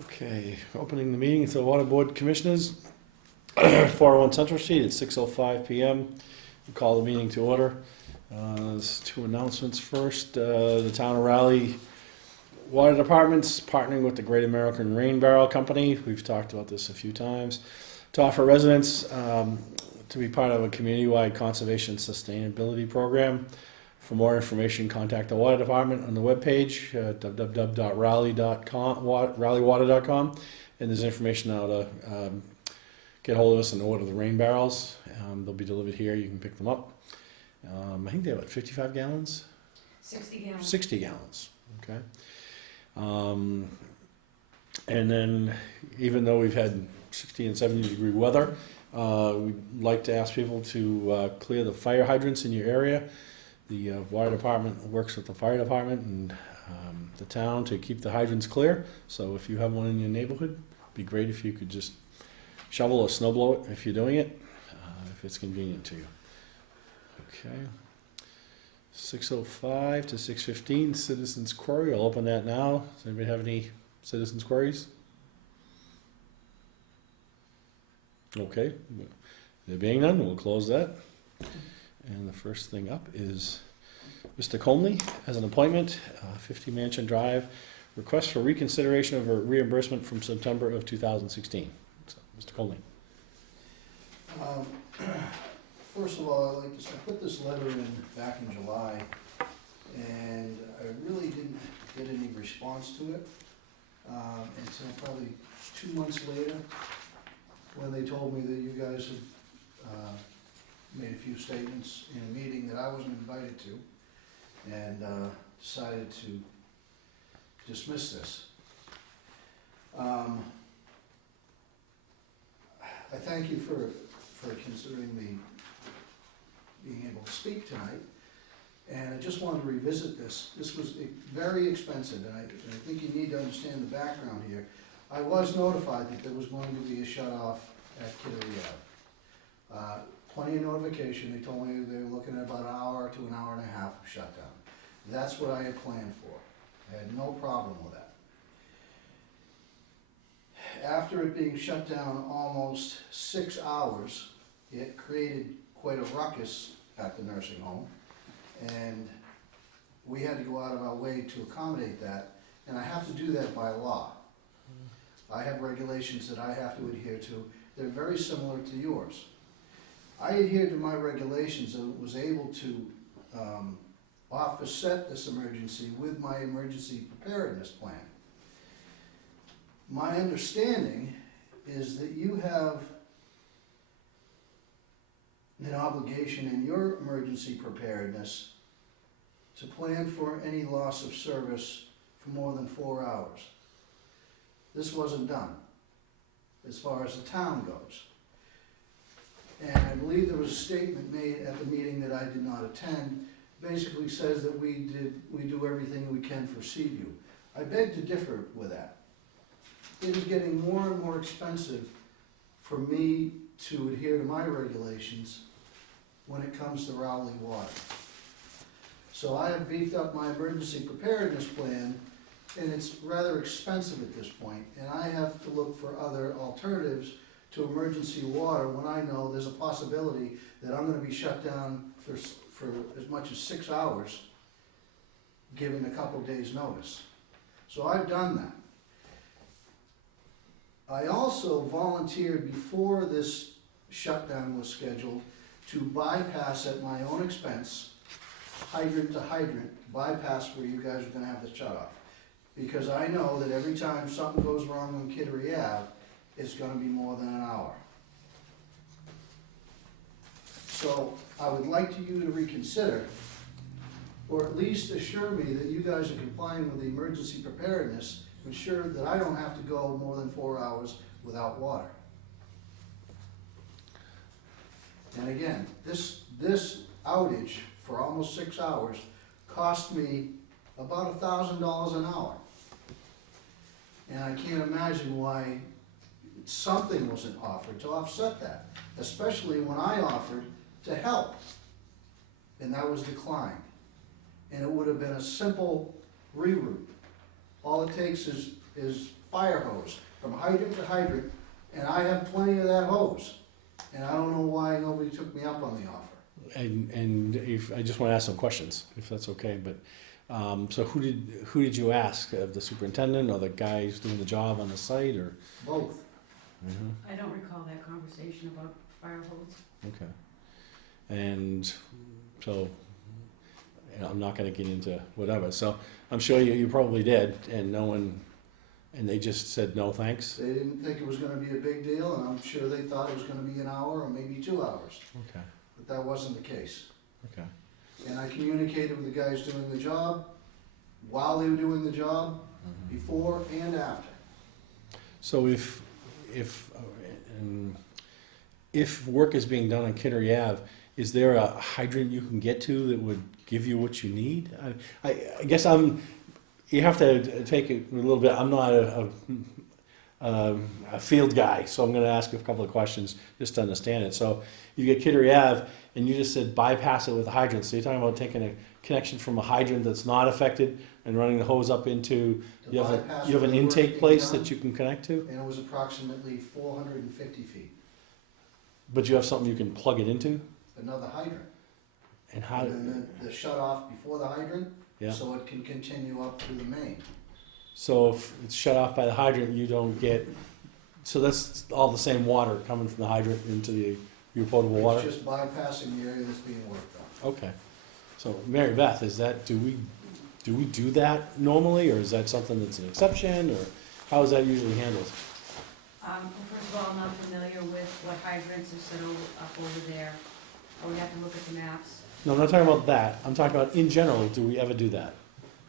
Okay, opening the meeting, it's the Water Board Commissioners, 401 Central Street at 6:05 PM. We call the meeting to order. There's two announcements first. The Town of Raleigh Water Department's partnering with the Great American Rain Barrel Company. We've talked about this a few times. To offer residents to be part of a community-wide conservation and sustainability program. For more information, contact the Water Department on the webpage, www.raleigh.com, raleighwater.com, and there's information how to get hold of us and order the rain barrels. They'll be delivered here. You can pick them up. I think they have 55 gallons? 60 gallons. 60 gallons, okay. And then, even though we've had 60 and 70 degree weather, we'd like to ask people to clear the fire hydrants in your area. The water department works with the fire department and the town to keep the hydrants clear. So if you have one in your neighborhood, it'd be great if you could just shovel or snow blow it if you're doing it, if it's convenient to you. Okay. 6:05 to 6:15, citizens query. I'll open that now. Does anybody have any citizens queries? Okay. There being none, we'll close that. And the first thing up is Mr. Conley as an appointment, 50 Mansion Drive, request for reconsideration of a reimbursement from September of 2016. So, Mr. Conley. First of all, I put this letter in back in July, and I really didn't get any response to it until probably 2 months later, when they told me that you guys had made a few statements in a meeting that I wasn't invited to, and decided to dismiss this. I thank you for considering me being able to speak tonight, and I just wanted to revisit this. This was very expensive, and I think you need to understand the background here. I was notified that there was going to be a shut-off at Kittery Ave. Plenty of notification. They told me they were looking at about an hour to an hour and a half of shutdown. That's what I had planned for. I had no problem with that. After it being shut down almost 6 hours, it created quite a ruckus at the nursing home, and we had to go out of our way to accommodate that, and I have to do that by law. I have regulations that I have to adhere to. They're very similar to yours. I adhered to my regulations and was able to offset this emergency with my emergency preparedness plan. My understanding is that you have an obligation in your emergency preparedness to plan for any loss of service for more than 4 hours. This wasn't done as far as the town goes. And I believe there was a statement made at the meeting that I did not attend, basically says that we do everything we can for Seaview. I beg to differ with that. It is getting more and more expensive for me to adhere to my regulations when it comes to Raleigh Water. So I have beefed up my emergency preparedness plan, and it's rather expensive at this point, and I have to look for other alternatives to emergency water when I know there's a possibility that I'm going to be shut down for as much as 6 hours, given a couple days' notice. So I've done that. I also volunteered before this shutdown was scheduled to bypass at my own expense, hydrant to hydrant, bypass where you guys are going to have the shut-off. Because I know that every time something goes wrong on Kittery Ave, it's going to be more than an hour. So I would like you to reconsider, or at least assure me that you guys are complying with the emergency preparedness, ensure that I don't have to go more than 4 hours without water. And again, this outage for almost 6 hours cost me about $1,000 an hour. And I can't imagine why something wasn't offered to offset that, especially when I offered to help, and that was declined. And it would have been a simple reroute. All it takes is is fire hose, from hydrant to hydrant, and I have plenty of that hose. And I don't know why nobody took me up on the offer. And if, I just want to ask some questions, if that's okay, but, so who did you ask? The superintendent or the guy who's doing the job on the site, or? Both. Mhm. I don't recall that conversation about fire hose. Okay. And so, you know, I'm not gonna get into whatever, so I'm sure you probably did, and no one, and they just said, no, thanks? They didn't think it was gonna be a big deal, and I'm sure they thought it was gonna be an hour or maybe 2 hours, Okay, but that wasn't the case. okay. And I communicated with the guys doing the job, while they were doing the job, before and after. So if, and if work is being done on Kittery Ave, is there a hydrant you can get to that would give you what you need? I guess you have to take it a little bit, I'm not a field guy, so I'm gonna ask a couple of questions just to understand it. So you get Kittery Ave, and you just said bypass it with a hydrant, so you're talking about taking a connection from a hydrant that's not affected and running the hose up into, To you have bypass you have an where the work's intake being place done, that you can connect to? And it was approximately 450 feet, But you have something you can plug it into? another hydrant. And how, And then the shut off before the hydrant, yeah, so it can continue up through the main. so if it's shut off by the hydrant, you don't get, so that's all the same water coming from the hydrant into your potable water? It's just bypassing the area that's being worked on. Okay, so Mary Beth, is that, do we do that normally, or is that something that's an exception, or how is that usually handled? Well, first of all, I'm not familiar with what hydrants are set up over there. I would have to look at the maps. No, I'm not talking about that, I'm talking about in general, do we ever do that?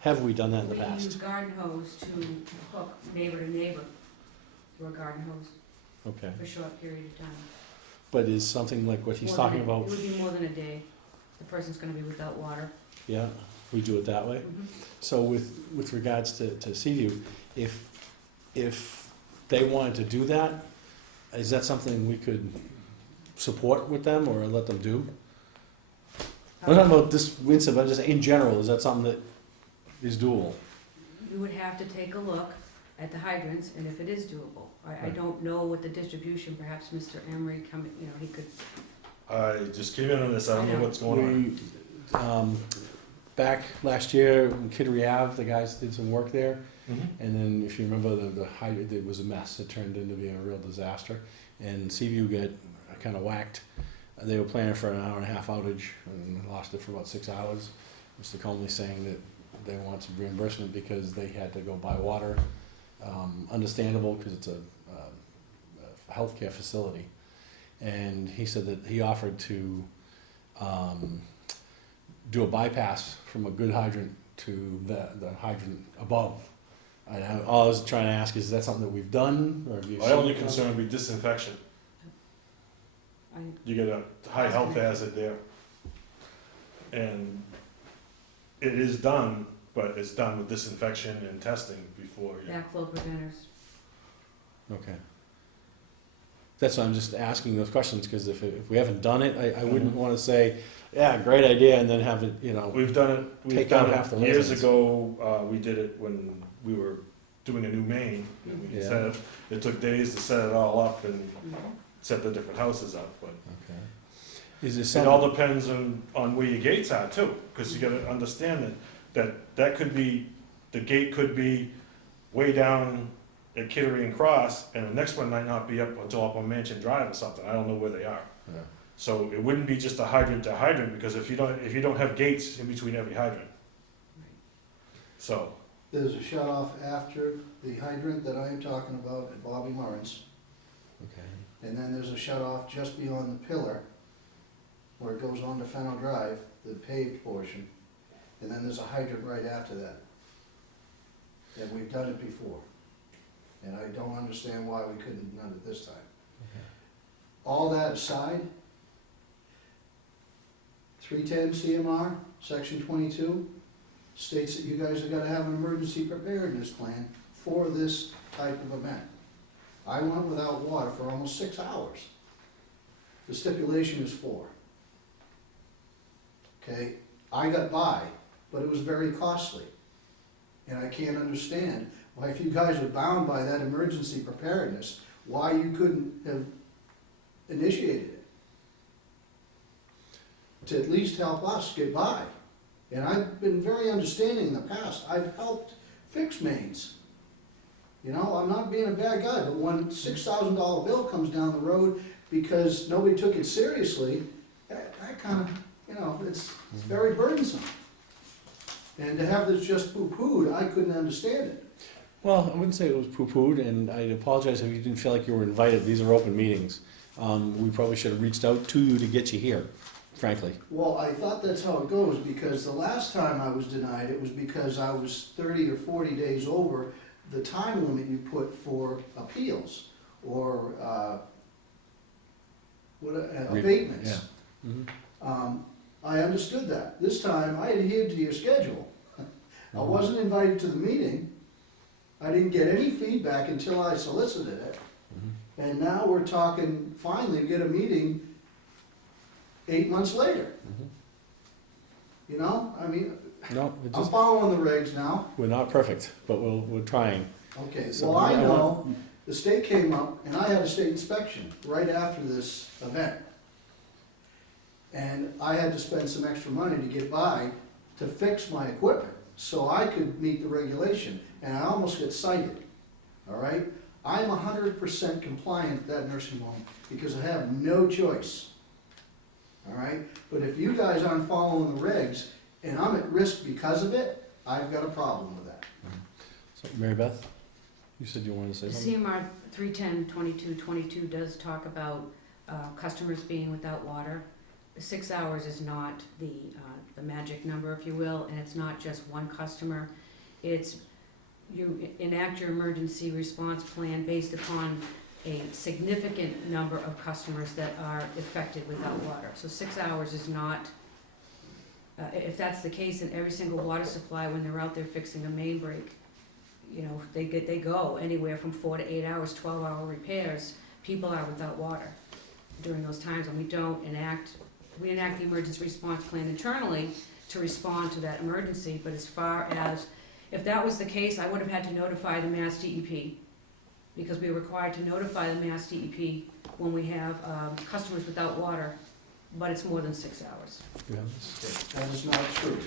Have we done that in the We use past? garden hose to hook neighbor to neighbor through a garden hose Okay, for a short period of time. but is something like what he's More talking than- about, It would be more than a day. The person's gonna be without water. yeah, we do it that way? Mhm. So with regards to Seaview, if they wanted to do that, is that something we could support with them or let them do? I'm not talking about this incident, but just in general, is that something that is doable? You would have to take a look at the hydrants and if it is doable. I Right. don't know what the distribution, perhaps Mr. Emery coming, he could, I just came in on this, I don't know what's going on. Back last year, in Kittery Ave, the guys did some work there, Mhm. and then if you remember, the hydrant, it was a mess, it turned into being a real disaster, and Seaview got kinda whacked. They were planning for an hour and a half outage, and lost it for about 6 hours. Mr. Conley saying that they want some reimbursement because they had to go buy water. Understandable, because it's a healthcare facility. And he said that he offered to do a bypass from a good hydrant to the hydrant above. And all I was trying to ask is that something that we've done, or have you? My only concern would be disinfection. I, You get a high health hazard there. And it is done, but it's done with disinfection and testing before you. backflow preventers. Okay. That's why I'm just asking those questions, because if we haven't done it, I wouldn't Mhm. wanna say, yeah, great idea, and then have it, We've done it, Take out half the years residents. ago, we did it when we were doing a new main. And we Yeah. set it took days to set it all up and Mhm. set the different houses up, but. Okay. Is there It some? all depends on where your gates are too, because you gotta understand that could be, the gate could be way down at Kittery and Cross, and the next one might not be up until up on Mansion Drive or something, I don't know where they are. Yeah. So it wouldn't be just a hydrant to hydrant, because if you don't have gates in between every hydrant, so, There's a shut off after the hydrant that I am talking about at Bobby Murray's, Okay. and then there's a shut off just beyond the pillar where it goes on to Fennel Drive, the paved portion, and then there's a hydrant right after that. And we've done it before, and I don't understand why we couldn't have done it this time. All that aside, 310 CMR, section 22, states that you guys are gonna have an emergency preparedness plan for this type of event. I went without water for almost 6 hours. The stipulation is 4. Okay, I got by, but it was very costly. And I can't understand Why, if you guys are bound by that emergency preparedness, why you couldn't have initiated it? To at least help us get by. And I've been very understanding in the past. I've helped fix mains. You know, I'm not being a bad guy, but when $6,000 bill comes down the road because nobody took it seriously, that kind of, you know, it's very burdensome. And to have this just poo-pooed, I couldn't understand it. Well, I wouldn't say it was poo-pooed, and I'd apologize if you didn't feel like you were invited. These are open meetings. We probably should have reached out to you to get you here, frankly. Well, I thought that's how it goes, because the last time I was denied, it was because I was 30 or 40 days over the time limit you put for appeals, or, abatements. Yeah. Mhm. I understood that. This time, I adhered to your schedule. I wasn't invited to the meeting. I didn't get any feedback until I solicited it. Mhm. And now we're talking, finally, we get a meeting 8 months later. Mhm. You know, I mean, No, it I'm just, following the regs now. we're not perfect, but we're trying. Okay, So well, I I know, the state came up, and I had a state inspection right after this event. And I had to spend some extra money to get by to fix my equipment, so I could meet the regulation, and I almost got cited, all right? I'm 100% compliant at that nursing home, because I have no choice, all right? But if you guys aren't following the regs, and I'm at risk because of it, I've got a problem with that. So, Mary Beth, you said you wanted to say something? CMR 310-2222 does talk about customers being without water. 6 hours is not the magic number, if you will, and it's not just one customer. It's, you enact your emergency response plan based upon a significant number of customers that are affected without water. So 6 hours is not, if that's the case, in every single water supply, when they're out there fixing a main break, you know, they go anywhere from 4 to 8 hours, 12-hour repairs. People are without water during those times, and we enact the emergency response plan internally to respond to that emergency. But as far as, if that was the case, I would have had to notify the Mass DEP, because we are required to notify the Mass DEP when we have customers without water, but it's more than 6 hours. You have this? That is not true.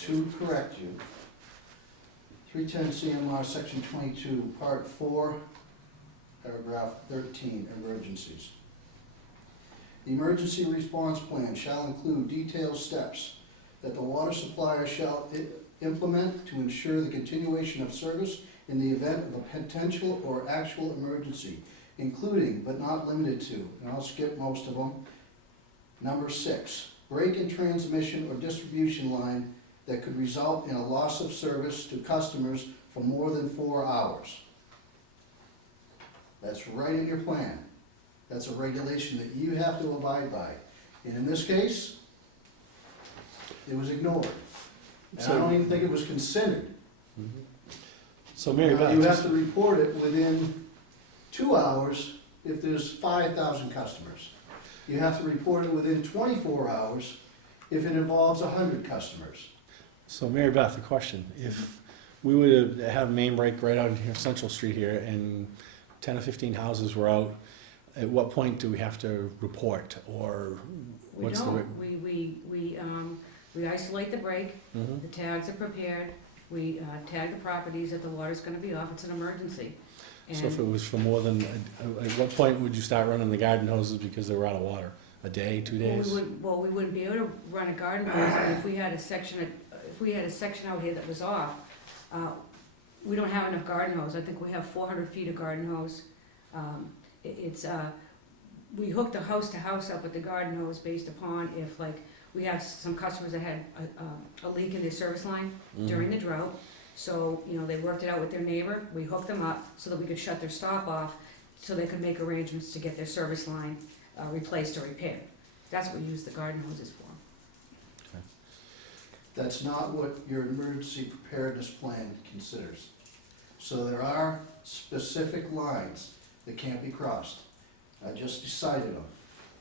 To correct you, 310 CMR Section 22, Part 4, Paragraph 13, Emergencies. The emergency response plan shall include detailed steps that the water supplier shall implement to ensure the continuation of service in the event of a potential or actual emergency, including but not limited to, and I'll skip most of them. Number 6, break in transmission or distribution line that could result in a loss of service to customers for more than 4 hours. That's right in your plan. That's a regulation that you have to abide by. And in this case, it was ignored. And I don't even think it was considered. Mhm. So Mary Beth, You have just- to report it within 2 hours if there's 5,000 customers. You have to report it within 24 hours if it involves 100 customers. so Mary Beth, a question. If we were to have a main break right out in here, Central Street here, and 10 or 15 houses were out, at what point do we have to report, or We what's the? don't, we isolate the break, Mhm. the tags are prepared, we tag the properties that the water's gonna be off, it's an emergency. So if it And was for more than, at what point would you start running the garden hoses because they were out of water? A day, 2 days? we wouldn't be able to run a garden hose, and if we had a section out here that was off, we don't have enough garden hose. I think we have 400 feet of garden hose. We hook the house to house up with the garden hose based upon if, like, we have some customers that had a leak in their service line Mhm. during the drought. So, you know, they worked it out with their neighbor, we hooked them up so that we could shut their stop off, so they could make arrangements to get their service line replaced or repaired. That's what we use the garden hoses for. That's not what your emergency preparedness plan considers. So there are specific lines that can't be crossed. I just decided them.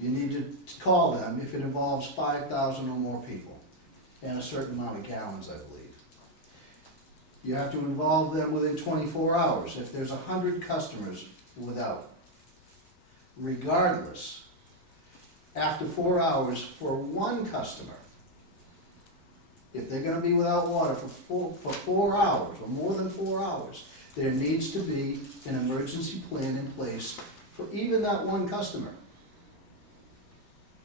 You need to call them if it involves 5,000 or more people, and a certain amount of gallons, I believe. You have to involve them within 24 hours. If there's 100 customers without, regardless, after 4 hours for one customer, if they're gonna be without water for 4 hours, or more than 4 hours, there needs to be an emergency plan in place for even that one customer.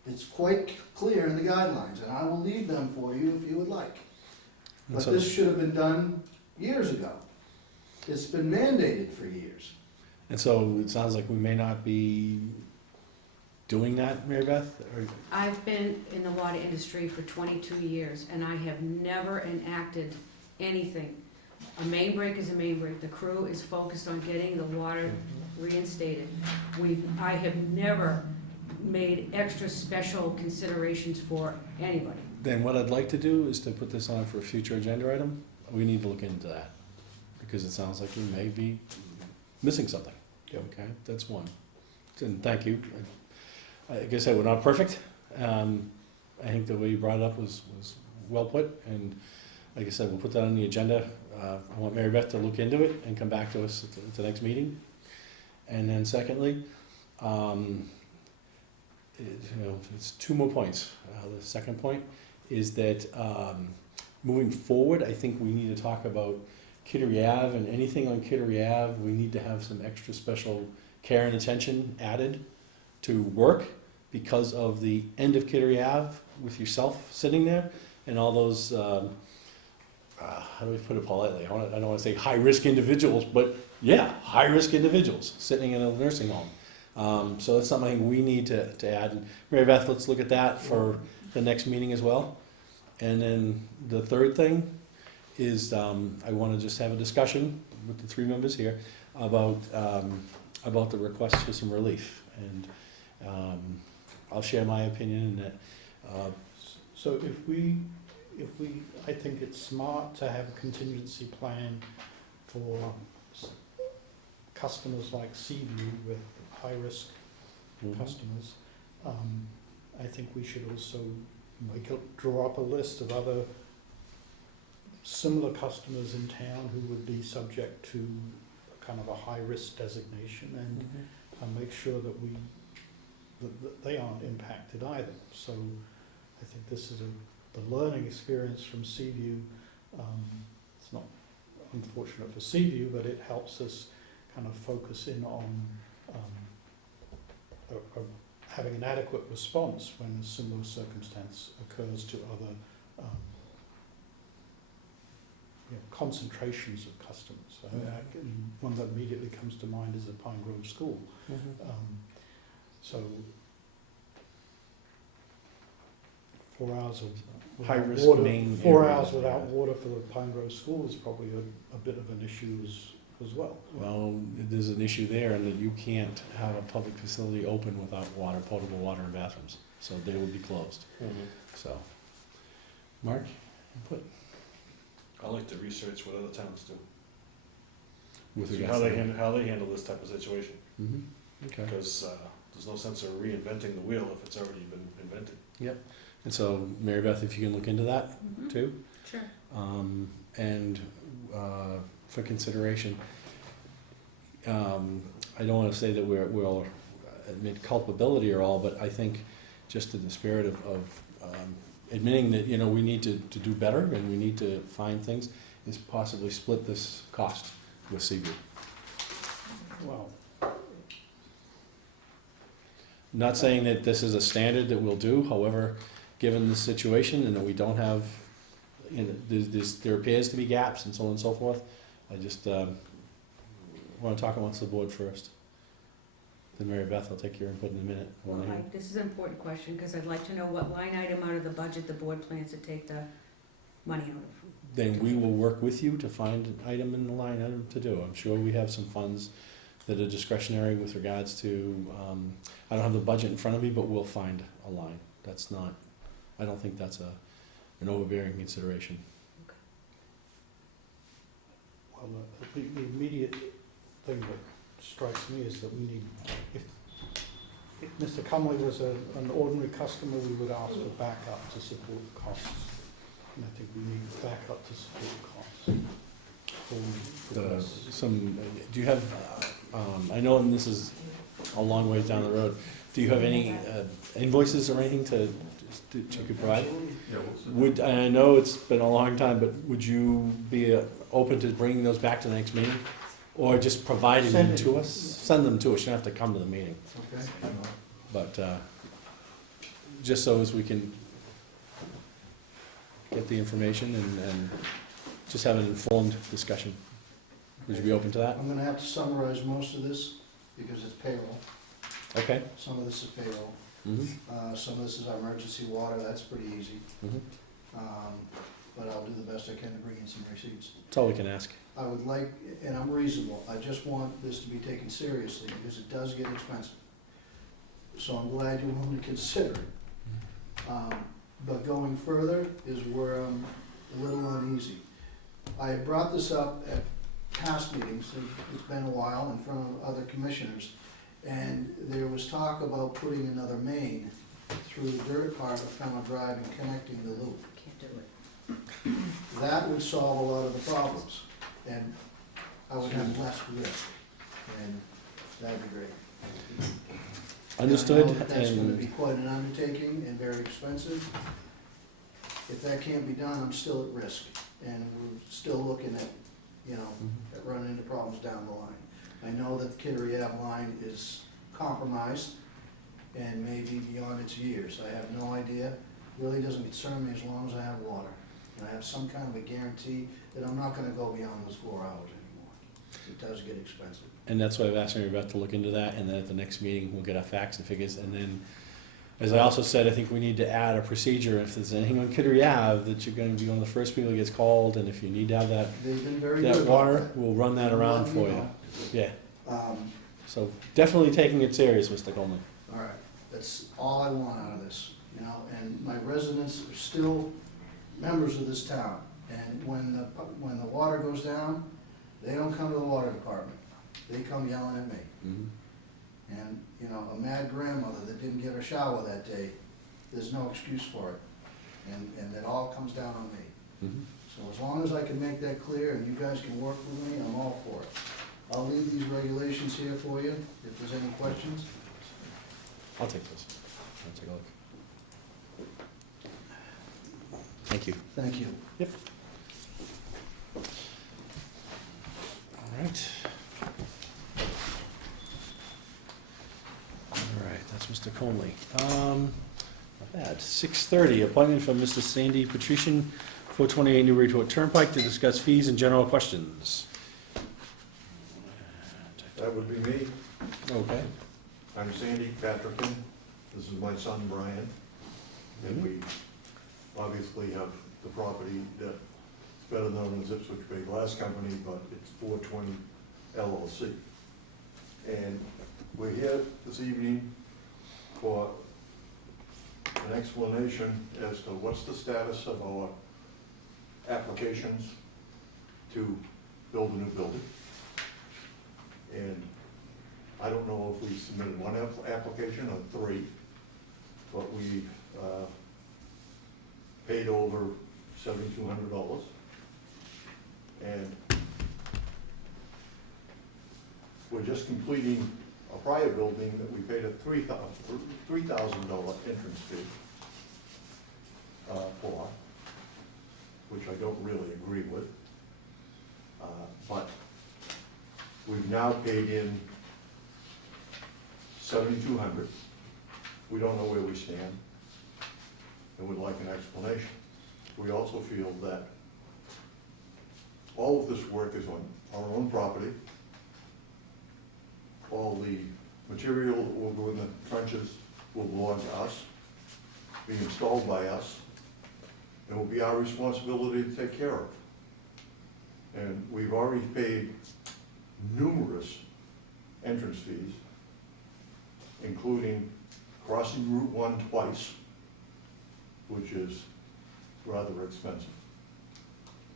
It's quite clear in the guidelines, and I will leave them for you if you would like. And But so- this should have been done years ago. It's been mandated for years. And so it sounds like we may not be doing that, Mary Beth, or, I've been in the water industry for 22 years, and I have never enacted anything. A main break is a main break. The crew is focused on getting the water reinstated. I have never made extra special considerations for anybody. then what I'd like to do is to put this on for a future agenda item. We need to look into that, because it sounds like we may be missing something. Okay, that's one. And thank you. Like I said, we're not perfect. I think the way you brought it up was well put, and like I said, we'll put that on the agenda. I want Mary Beth to look into it and come back to us at the next meeting. And then secondly, it's two more points. The second point is that moving forward, I think we need to talk about Kittery Ave, and anything on Kittery Ave, we need to have some extra special care and attention added to work because of the end of Kittery Ave with yourself sitting there and all those, how do we put it politely? I don't want to say high-risk individuals, but yeah, high-risk individuals sitting in a nursing home. So that's something we need to add. And Mary Beth, let's look at that for the next meeting as well. And then the third thing is I want to just have a discussion with the three members here about the request for some relief. And I'll share my opinion in that. So I think it's smart to have a contingency plan for customers like Seaview with high-risk customers. I think we should also draw up a list of other similar customers in town who would be subject to kind of a high-risk designation, and make sure that that they aren't impacted either. So I think this is the learning experience from Seaview. It's not unfortunate for Seaview, but it helps us kind of focus in on having an adequate response when a similar circumstance occurs to other concentrations of customers. One that immediately comes to mind is the Pine Grove School. So 4 hours of High risk water, main 4 area. hours without water for the Pine Grove School is probably a bit of an issue as well. Well, there's an issue there in that you can't have a public facility open without water, potable water and bathrooms. So they will be closed. So, Mark, input? I like to research what other towns do, With see regards how to how they handle this type of situation, Okay. because there's no sense of reinventing the wheel if it's already been invented. And so, Mary Beth, if you can look into that too, Sure. and for consideration, I don't want to say that we'll admit culpability or all, but I think just in the spirit of admitting that, we need to do better and we need to find things, is possibly split this cost with Seaview. Well, Not saying that this is a standard that we'll do, however, given the situation and that we don't have, there appears to be gaps and so on and so forth, I just want to talk amongst the board first. Then Mary Beth, I'll take your input in a minute. I Well, wanna hear- this is an important question, because I'd like to know what line item out of the budget the board plans to take the money out of. Then we will work with you to find an item in the line item to do. I'm sure we have some funds that are discretionary with regards to, I don't have the budget in front of me, but we'll find a line. That's not, I don't think that's an overbearing consideration. well, the immediate thing that strikes me is that we need, if Mr. Cumley was an ordinary customer, we would ask for backup to support the costs. And I think we need backup to support the costs. Do you have, I know, and this is a long ways down the road, do you have any invoices or anything that you could provide? Absolutely. I know it's been a long time, but would you be open to bringing those back to the next meeting? Or just providing them Send it. to us? Send them to us, you don't have to come to the meeting, Okay. but just so as we can get the information and just have an informed discussion. Would you be open to that? I'm gonna have to summarize most of this because it's payroll. Okay. Some of this is payroll. Mm-hmm. Some of this is our emergency water, that's pretty easy. Mm-hmm. But I'll do the best I can to bring in some receipts. That's all we can ask. I would like, and I'm reasonable, I just want this to be taken seriously because it does get expensive. So I'm glad you're willing to consider it. But going further is where I'm a little uneasy. I brought this up at past meetings, it's been a while, in front of other commissioners, and there was talk about putting another main through the dirt part of Fennel Drive and connecting the loop. Can't do it. That would solve a lot of the problems, and I would have less risk, and that'd be great. Understood, I know that that's gonna and be quite an undertaking and very expensive. If that can't be done, I'm still at risk, and we're still looking at, at running into problems down the line. I know that the Kittery Ave line is compromised and maybe beyond its years. I have no idea. Really doesn't concern me as long as I have water. And I have some kind of a guarantee that I'm not gonna go beyond those 4 hours anymore. It does get expensive. and that's why I've asked Mary Beth to look into that, and then at the next meeting, we'll get our facts and figures, and then, as I also said, I think we need to add a procedure, if there's anything on Kittery Ave, that you're gonna be one of the first people that gets called, and if you need to have that, They've been very good that about water, that. we'll run that around Let me for you. know. Yeah, Um, so definitely taking it serious, Mr. Coleman. All right, that's all I want out of this, and my residents are still members of this town. And when the water goes down, they don't come to the water department, they come yelling at me. And, a mad grandmother that didn't get her shower that day, there's no excuse for it. And it all comes down on me. Mhm. So as long as I can make that clear and you guys can work with me, I'm all for it. I'll leave these regulations here for you, if there's any questions. I'll take this, I'll take a look. Thank you. Thank you. All right. All right, that's Mr. Conley. Not bad. 6:30, appointment from Mr. Sandy Patrician, 428 Newburyport Turnpike, to discuss fees and general questions. That would be me. Okay. I'm Sandy Patrickin. This is my son Brian. And we obviously have the property that's better known as Ipswich Bay Glass Company, but it's 420 LLC. And we're here this evening for an explanation as to what's the status of our applications to build a new building. And I don't know if we submitted one application or 3, but we paid over $7,200. And we're just completing a prior building that we paid a $3,000 entrance fee for, which I don't really agree with. But we've now paid in $7,200. We don't know where we stand, and would like an explanation. We also feel that all of this work is on our own property. All the material that will go in the trenches will belong to us, be installed by us, and will be our responsibility to take care of. And we've already paid numerous entrance fees, including crossing Route 1 twice, which is rather expensive.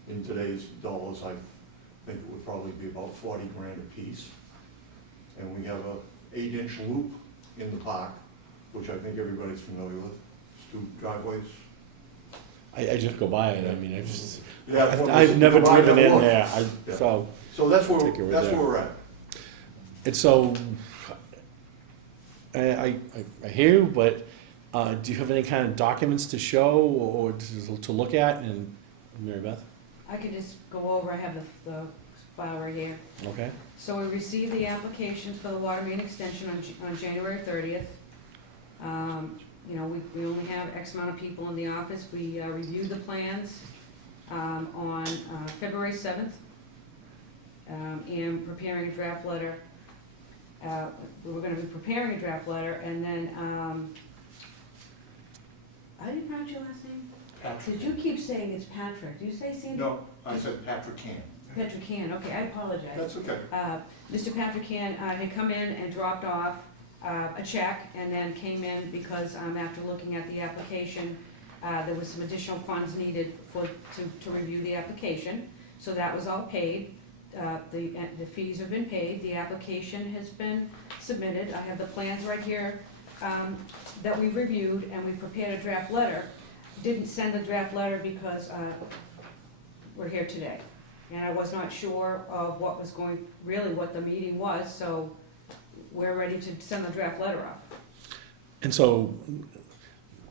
In today's dollars, I think it would probably be about 40 grand a piece. And we have a 8-inch loop in the park, which I think everybody's familiar with. It's 2 driveways. I just go by it, I mean, I've just, Yeah, it's one of I've those- never provide driven that in look. there, Yeah. so, So that's Take it right that's there. where we're at. and so, I hear you, but, do you have any kind of documents to show or to look at, and, Mary Beth, I could just go over, I have the file right here. okay? So we received the applications for the water main extension on January 30th. You know, we only have X amount of people in the office. We reviewed the plans on February 7th and preparing a draft letter. We were gonna be preparing a draft letter, and then, I didn't pronounce your last name? Did you keep saying it's Patrick? Did you say Sandy? No, I said Patrick Can. Patrick Can, okay, I apologize. That's okay. Mr. Patrick Can had come in and dropped off a check, and then came in because after looking at the application, there was some additional funds needed to review the application. So that was all paid. The fees have been paid, the application has been submitted. I have the plans right here that we reviewed, and we prepared a draft letter. Didn't send the draft letter because we're here today. And I was not sure of what was really what the meeting was, so we're ready to send the draft letter off. And so,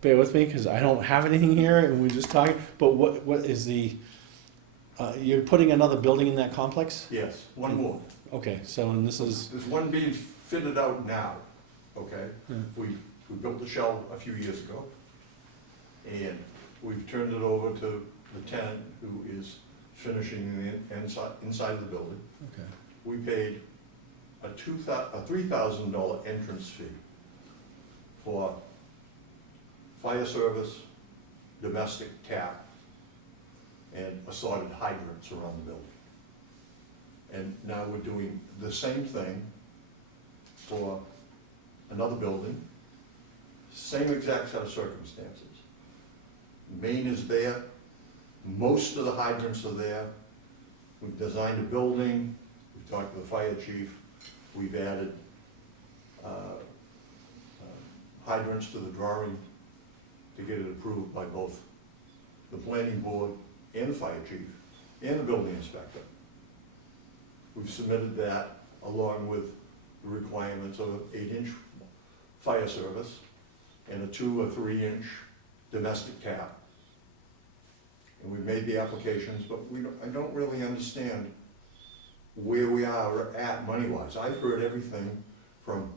bear with me, because I don't have anything here, and we're just talking, but what is the, you're putting another building in that complex? Yes, one more. Okay, so, and this is, There's one being fitted out now, okay? Yeah. We built the shell a few years ago, and we've turned it over to the tenant who is finishing the inside of the building. okay, We paid a $3,000 entrance fee for fire service, domestic tap, and assorted hydrants around the building. And now we're doing the same thing for another building, same exact set of circumstances. Main is there, most of the hydrants are there. We've designed a building, we've talked to the fire chief, we've added hydrants to the drawing to get it approved by both the planning board and the fire chief and the building inspector. We've submitted that along with the requirements of an 8-inch fire service and a 2 or 3-inch domestic tap. And we've made the applications, but I don't really understand where we are at money-wise. I've heard everything from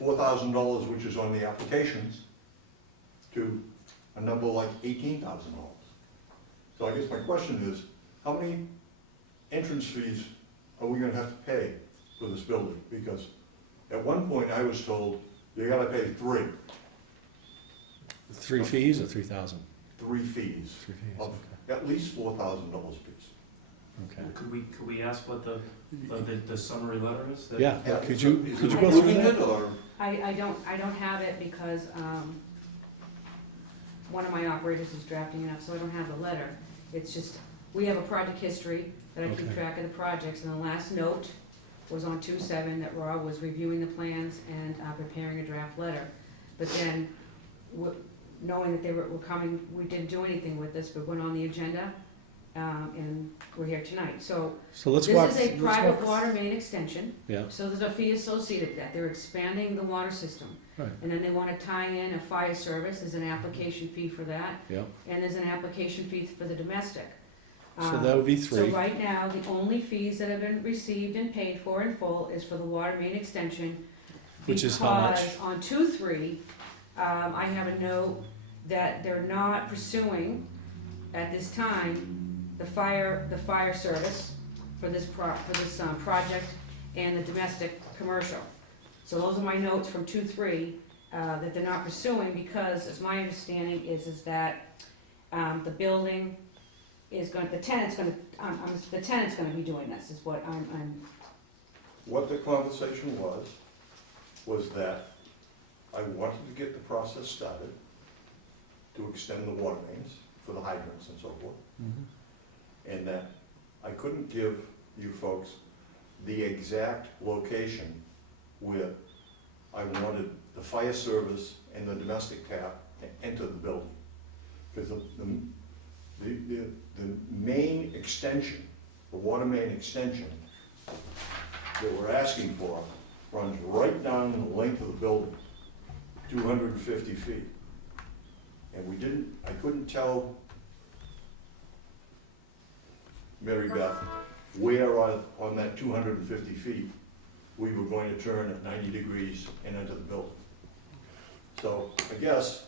$4,000, which is on the applications, to a number like $18,000. So I guess my question is, how many entrance fees are we gonna have to pay for this building? Because at one point I was told, you gotta pay 3 fees or 3,000? 3 fees 3 fees, of okay, at least $4,000 apiece. okay. Could we ask what the summary letter is? That- Yeah, could you Is go it through approving that? it, or? I don't have it because one of my operators is drafting it up, so I don't have the letter. It's just, we have a project history that I keep Okay. track of the projects, and the last note was on 2/7 that Rob was reviewing the plans and preparing a draft letter. But then, knowing that they were coming, we didn't do anything with this, but went on the agenda, and we're here tonight. So So let's walk. this is a let's private walk- water main extension. Yeah, So there's a fee associated with that, they're expanding the water system. right, And then they wanna tie in a fire service, there's an application fee for that, yeah, and there's an application fee for the domestic. so that would be So 3, right now, the only fees that have been received and paid for in full is for the water main extension. which is how much? Because on 2/3, I have a note that they're not pursuing, at this time, the fire service for this project and the domestic commercial. So those are my notes from 2/3, that they're not pursuing because, as my understanding is that, the building is the tenant's gonna be doing this, is what I'm, What the conversation was that I wanted to get the process started to extend the water mains for the hydrants and so forth, Mhm. and that I couldn't give you folks the exact location where I wanted the fire service and the domestic tap to enter the building. Because the main extension, the water main extension that we're asking for runs right down the length of the building, 250 feet. And I couldn't tell Mary Beth where on that 250 feet we were going to turn at 90 degrees and enter the building. So I guess,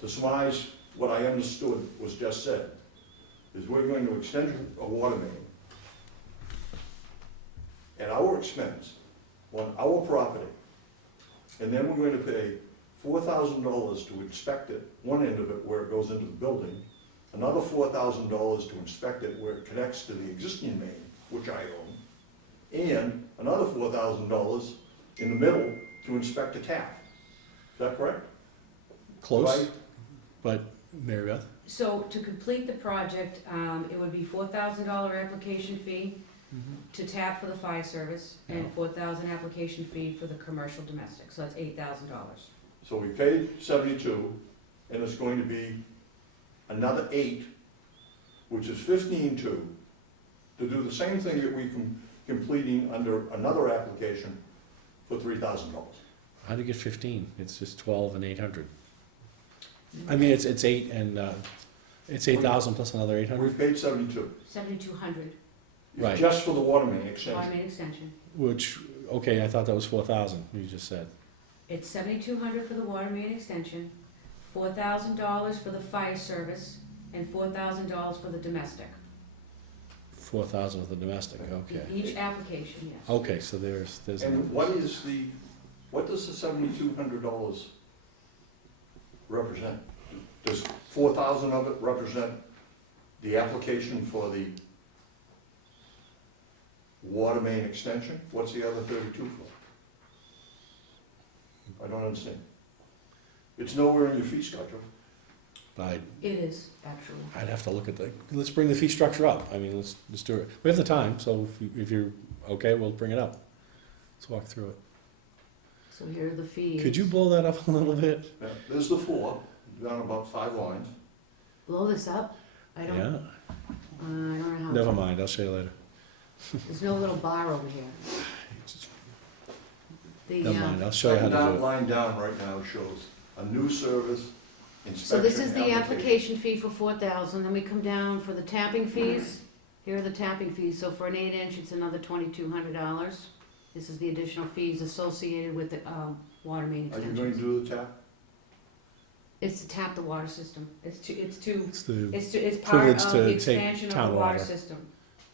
to surmise what I understood was just said, is we're going to extend a water main at our expense on our property, and then we're going to pay $4,000 to inspect it, one end of it where it goes into the building, another $4,000 to inspect it where it connects to the existing main, which I own, and another $4,000 in the middle to inspect the tap. Is that correct? Close, Right? but Mary Beth? So to complete the project, it would be $4,000 application fee to tap for the fire service, and Yeah. $4,000 application fee for the commercial domestic, so that's $8,000. So we paid 72, and it's going to be another 8, which is 15.2, to do the same thing that we completing under another application for $3,000. How do you get 15? It's just 12 and 800. I mean, it's 8 and, it's 8,000 plus another We 800, paid 72. $7,200, Right. Just for the water main water extension. main extension. which, okay, I thought that was 4,000, you just said. It's $7,200 for the water main extension, $4,000 for the fire service, and $4,000 for the domestic. 4,000 with the domestic, okay. Each application, yes. Okay, so there's. And what does the $7,200 represent? Does 4,000 of it represent the application for the water main extension? What's the other 32 for? I don't understand. It's nowhere in your fee structure. I'd It is, actually. have to look at let's bring the fee structure up. I mean, let's do it. We have the time, so if you're okay, we'll bring it up. Let's walk through it. So here are the fees. Could you blow that up a little bit? Yeah, there's the 4, down about 5 lines. Blow this up? I don't Yeah, know how. never mind, I'll show you later. There's no little bar over here. The, Never mind, I'll show you how to do it. Line down right now shows a new service inspection. So this is the application fee for $4,000, then we come down for the tapping fees. Here are the tapping fees, so for an 8-inch, it's another $2,200. This is the additional fees associated with the, water main Are you extensions. going to do the tap? It's to tap the water system. It's part Privilege of to the take expansion of town the water water. system.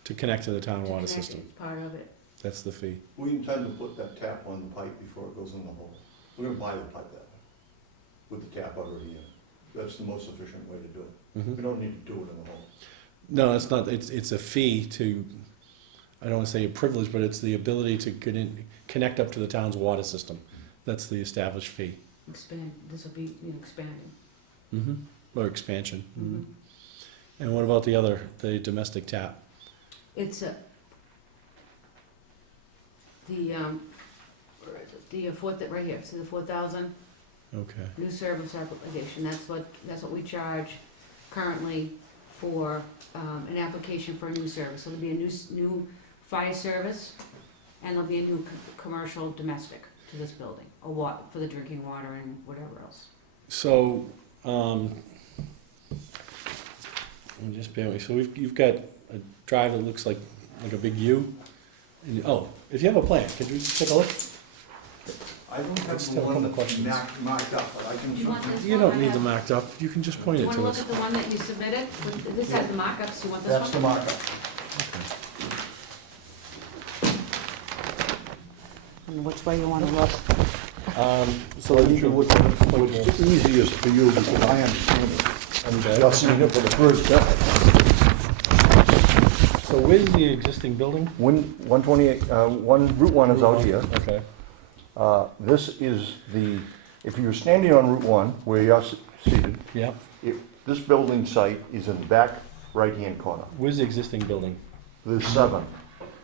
To connect to the town To water connect it. system. It's part of it. That's the fee. We intend to put that tap on the pipe before it goes in the hole. We're gonna buy the pipe that way, with the tap already in. That's the most efficient way to do it. Mhm. We don't need to do it in the hole. No, it's not, it's a fee to, I don't wanna say a privilege, but it's the ability to connect up to the town's water system. That's the established fee. This will be, expanding. Or expansion. Mhm. And what about the domestic tap? It's a, where is it? The right here, see the 4,000? Okay. New service application, that's what we charge currently for, an application for a new service. So there'll be a new fire service, and there'll be a new commercial domestic to this building, for the drinking water and whatever else. So, just bear with me. So you've got a drive that looks like a big U. And, if you have a plan, could you just take a look? I don't Let's have have the a one couple questions. that's marked up, but I can. You want this You one? don't need them marked up. You can just point You it wanna to look us. at the one that you submitted? This has the markups, you want this one? That's the markup. Which way you wanna look? So You can look at it, what's easiest for you, because I understand it. I'm Okay. just seeing it for the first time. So where's the existing building? 128, Route 1 is out here. Okay. This is if you're standing on Route 1, where you're seated, Yeah. this building site is in the back right-hand corner. Where's the existing building? There's 7,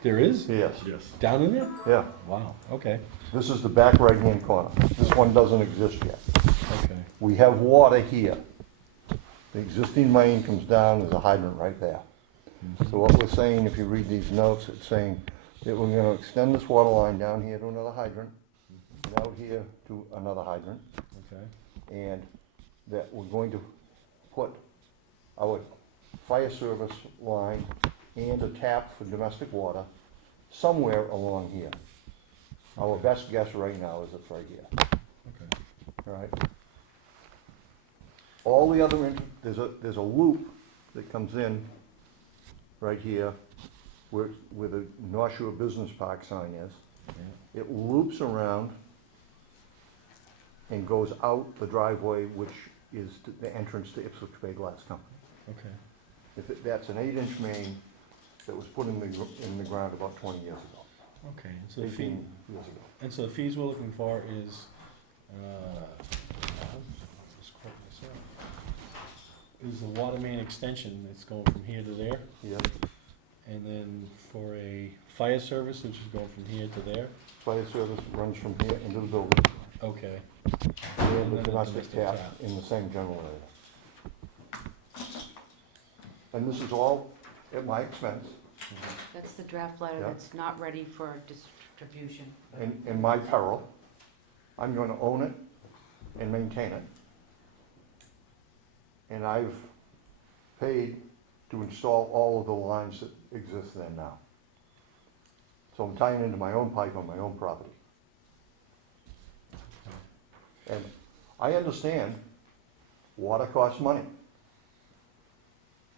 There is? yes, Down in there? yeah. Wow, okay, This is the back right-hand corner. This one doesn't exist yet. okay. We have water here. The existing main comes down, there's a hydrant right there. So what we're saying, if you read these notes, it's saying that we're gonna extend this water line down here to another hydrant, and out here to another hydrant, Okay. and that we're going to put our fire service line and a tap for domestic water somewhere along here. Our best guess right now is it's right here, Okay. all right? All the other, there's a loop that comes in right here where the North Shore Business Park sign is. It loops around and goes out the driveway, which is the entrance to Ipswich Bay Glass Company. Okay. That's an 8-inch main that was put in the ground about 20 years ago, Okay. So the fee, 18 years ago. and so the fees we're looking for is, just quote myself, is the water main extension that's going from here to there, Yeah, and then for a fire service, which is going from here to there. fire service runs from here into the building, Okay. and And the then domestic tap in the same general area. And this is all at my expense That's the draft letter Yeah. that's not ready for distribution. and my peril. I'm gonna own it and maintain it. And I've paid to install all of the lines that exist there now. So I'm tying into my own pipe on my own property. And I understand water costs money.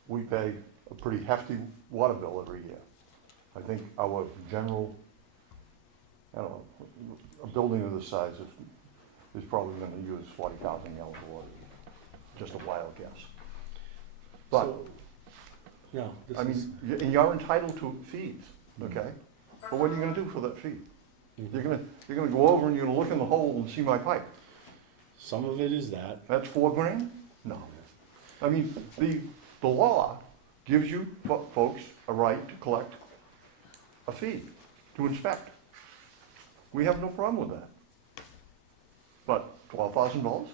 We pay a pretty hefty water bill every year. I think our general, I don't know, a building of this size is probably gonna use 40,000 gallons of water, just a wild guess. But, So- No, this I is. mean, and you're entitled to fees, okay? But what are you gonna do for that fee? Mhm. You're gonna go over and you're gonna look in the hole and see my pipe. Some of it is that. That's $4 grand? No. I mean, the law gives you folks a right to collect a fee, to inspect. We have no problem with that. But $12,000?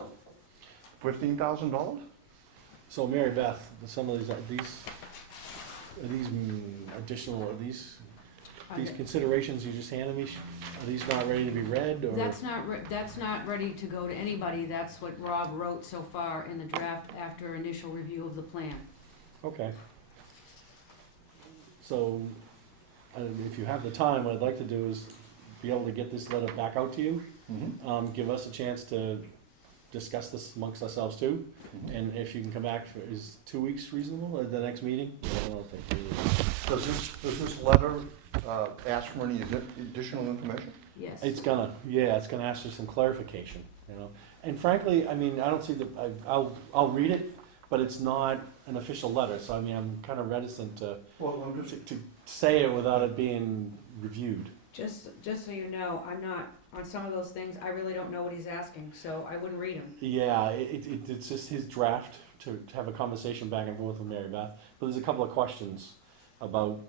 $15,000? So Mary Beth, some of these, additional, these considerations you just handed me, are these not ready to be read, or? That's not ready to go to anybody. That's what Rob wrote so far in the draft after initial review of the plan. Okay. So, if you have the time, what I'd like to do is be able to get this letter back out to you. Mhm. Give us a chance to discuss this amongst ourselves too. Mhm. And if you can come back, is 2 weeks reasonable at the next meeting? I don't know if they do. Does this letter ask for any additional information? Yes. It's gonna ask for some clarification, you know. And frankly, I mean, I don't see I'll read it, but it's not an official letter, so I mean, I'm kind of reticent to Well, I'm just, to say it without it being reviewed. Just so you know, I'm not, on some of those things, I really don't know what he's asking, so I wouldn't read them. Yeah, it's just his draft to have a conversation back and forth with Mary Beth. But there's a couple of questions about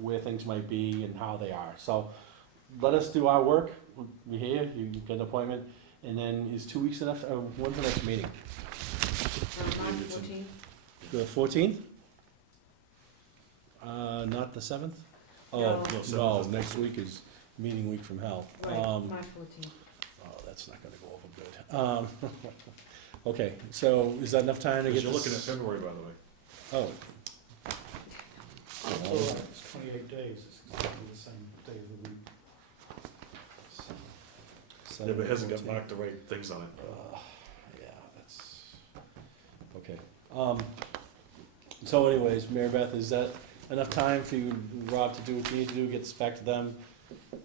where things might be and how they are. So let us do our work. We're here, you get an appointment, and then is 2 weeks enough? When's the next meeting? March 14th? The 14th? Not the 7th? Oh, No. no, next week is meeting week from hell. Right, March 14th. Oh, that's not gonna go over good. Okay, so is that enough time to get Because you're looking at this? February, by the way. Oh. It's 28 days, it's exactly the same day of the week. So, Yeah, but it hasn't got 14th. marked the right things on it. Yeah, that's, okay. So anyways, Mary Beth, is that enough time for you, Rob, to do what you need to do, get this back to them,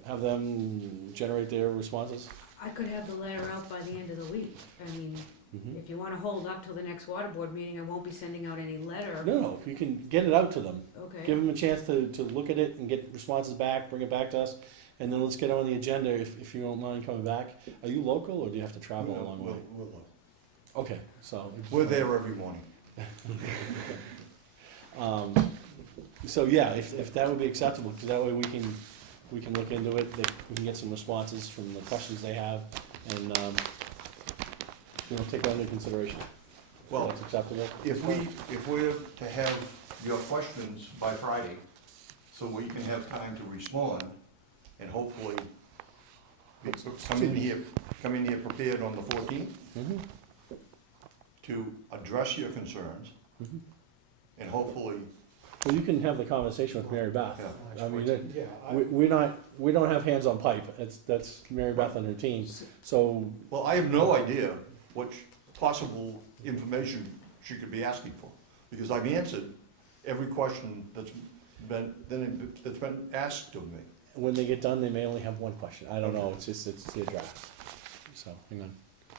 have them generate their responses? I could have the letter out by the end of the week. I mean, Mhm. if you wanna hold up till the next water board meeting, I won't be sending out any letter. No, you can get it out to them. Okay. Give them a chance to look at it and get responses back, bring it back to us, and then let's get on the agenda if you don't mind coming back. Are you local, or do you have to travel a long way? Okay, so. we're there every morning. So yeah, if that would be acceptable, because that way we can look into it, we can get some responses from the questions they have, and, take that into consideration. Well, That's acceptable? if we're to have your questions by Friday, so we can have time to respond, and hopefully come in here prepared on the 14th Mhm. to address your concerns, Mhm. and hopefully, Well, you can have the conversation with Mary Beth. yeah. I mean, Yeah, we don't have hands on pipe, that's Mary Beth and her team, so, Well, I have no idea what possible information she could be asking for, because I've answered every question that's been asked of me. when they get done, they may only have one question, I don't know, it's the draft, so, hang on.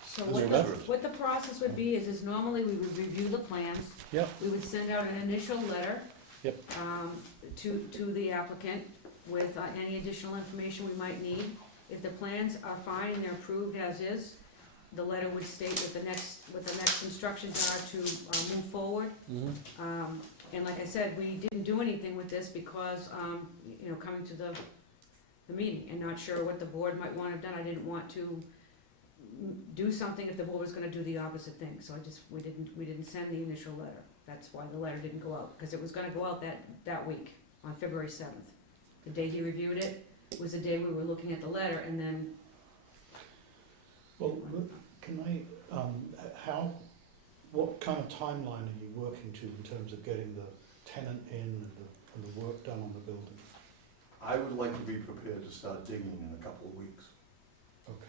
So Mary what Beth? what the process would be is normally we would review the plans. Yep. We would send out an initial letter. Yep. To the applicant with any additional information we might need. If the plans are fine and they're approved as is, the letter would state what the next instructions are to move forward. Mhm. And like I said, we didn't do anything with this because, coming to the meeting and not sure what the board might want to have done, I didn't want to do something if the board was gonna do the opposite thing, so we didn't send the initial letter. That's why the letter didn't go out, because it was gonna go out that week, on February 7th. The day he reviewed it was the day we were looking at the letter, and then, well, can what kind of timeline are you working to in terms of getting the tenant in and the work done on the building? I would like to be prepared to start digging in a couple of weeks. Okay.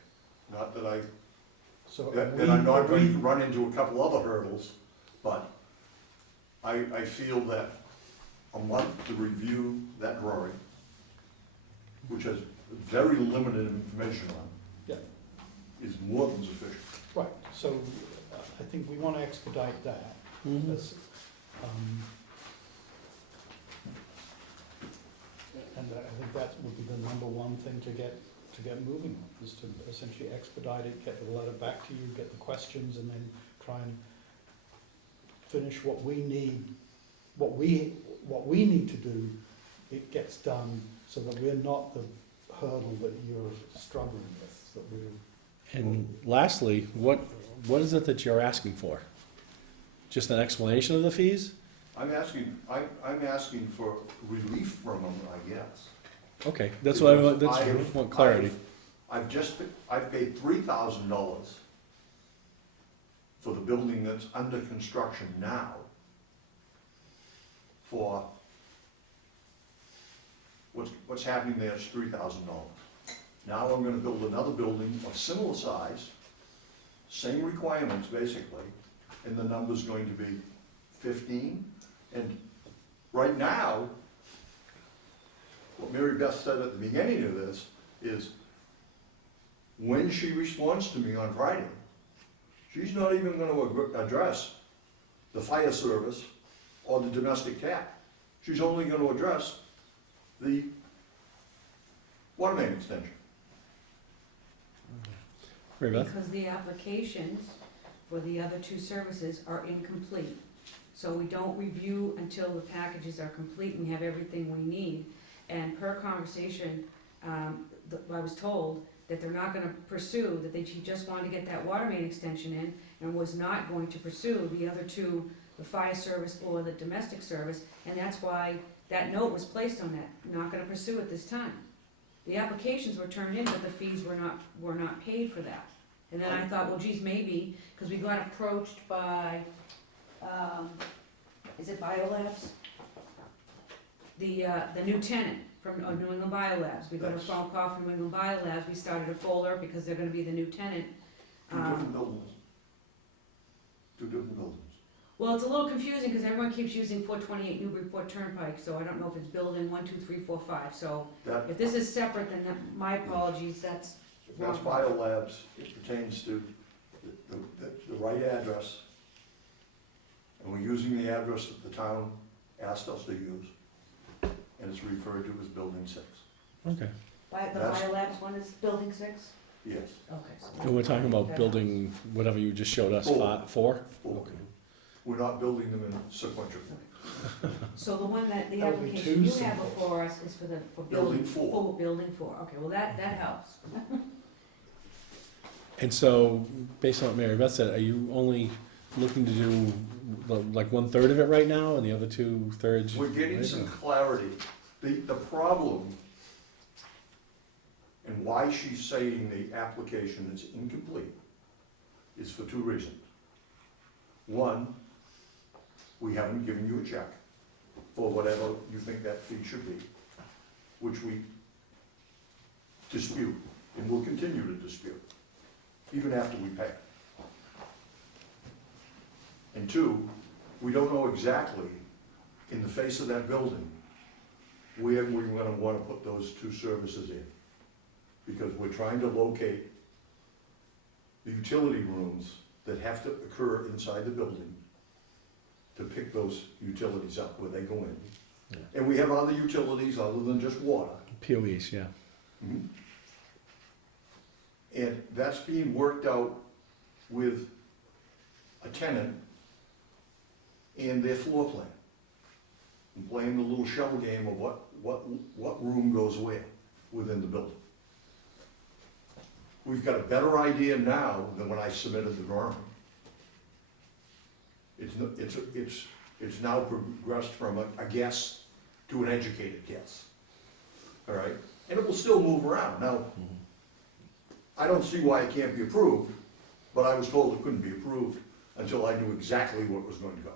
Not that I, So and I'm not going to run into a couple other hurdles, but I feel that a month to review that drawing, which has very limited information on, Yeah. is more than sufficient. Right, so I think we want to expedite that. Mhm. As, and I think that would be the number one thing to get moving on, is to essentially expedite it, get the letter back to you, get the questions, and then try and finish what we need, what we need to do, it gets done, so that we're not the hurdle that you're struggling with, that we're. And lastly, what is it that you're asking for? Just an explanation of the fees? I'm asking for relief from them, I guess. Okay, that's what I want, Because that's, want clarity. I've paid $3,000 for the building that's under construction now for what's happening there is $3,000. Now I'm gonna build another building of similar size, same requirements basically, and the number's going to be 15. And right now, what Mary Beth said at the beginning of this is, when she responds to me on Friday, she's not even gonna address the fire service or the domestic tap. She's only gonna address the water main extension. Mary Beth? because the applications for the other two services are incomplete. So we don't review until the packages are complete and we have everything we need. And per conversation, I was told that they're not gonna pursue, that she just wanted to get that water main extension in and was not going to pursue the other two, the fire service or the domestic service, and that's why that note was placed on that, not gonna pursue it this time. The applications were turned in, but the fees were not paid for that. And then I thought, well, geez, maybe, because we got approached by, is it Biolabs? The new tenant from New England Biolabs. We got a phone call from New England Biolabs, we started a folder because they're gonna be the new tenant. Two different buildings. Two different buildings. Well, it's a little confusing because everyone keeps using 428 Newburyport Turnpike, so I don't know if it's building 1, 2, 3, 4, 5. So That, if this is separate, then my apologies, that's if that's Biolabs, it pertains to the right address. And we're using the address that the town asked us to use, and it's referred to as Building 6. Okay. The That's- Biolabs one is building 6? Yes. Okay. And we're talking about building whatever you just showed us, Four. four? Okay. We're not building them in sequential. So the one that, the That would be application two you have symbols. before us is for Building 4. Building 4, okay, well, that helps. And so, based on what Mary Beth said, are you only looking to do like 1/3 of it right now and the other 2/3? We're getting some clarity. The problem, and why she's saying the application is incomplete, is for two reasons. One, we haven't given you a check for whatever you think that fee should be, which we dispute, and will continue to dispute, even after we pay. And two, we don't know exactly, in the face of that building, where we're gonna wanna put those two services in. Because we're trying to locate the utility rooms that have to occur inside the building to pick those utilities up where they go in. Yeah. And we have other utilities other than just water. POEs, yeah. And that's being worked out with a tenant and their floor plan. And playing the little shell game of what room goes where within the building. We've got a better idea now than when I submitted the drawing. It's now progressed from a guess to an educated guess. All right, and it will still move around. Now, I don't see why it can't be approved, but I was told it couldn't be approved until I knew exactly what was going to go.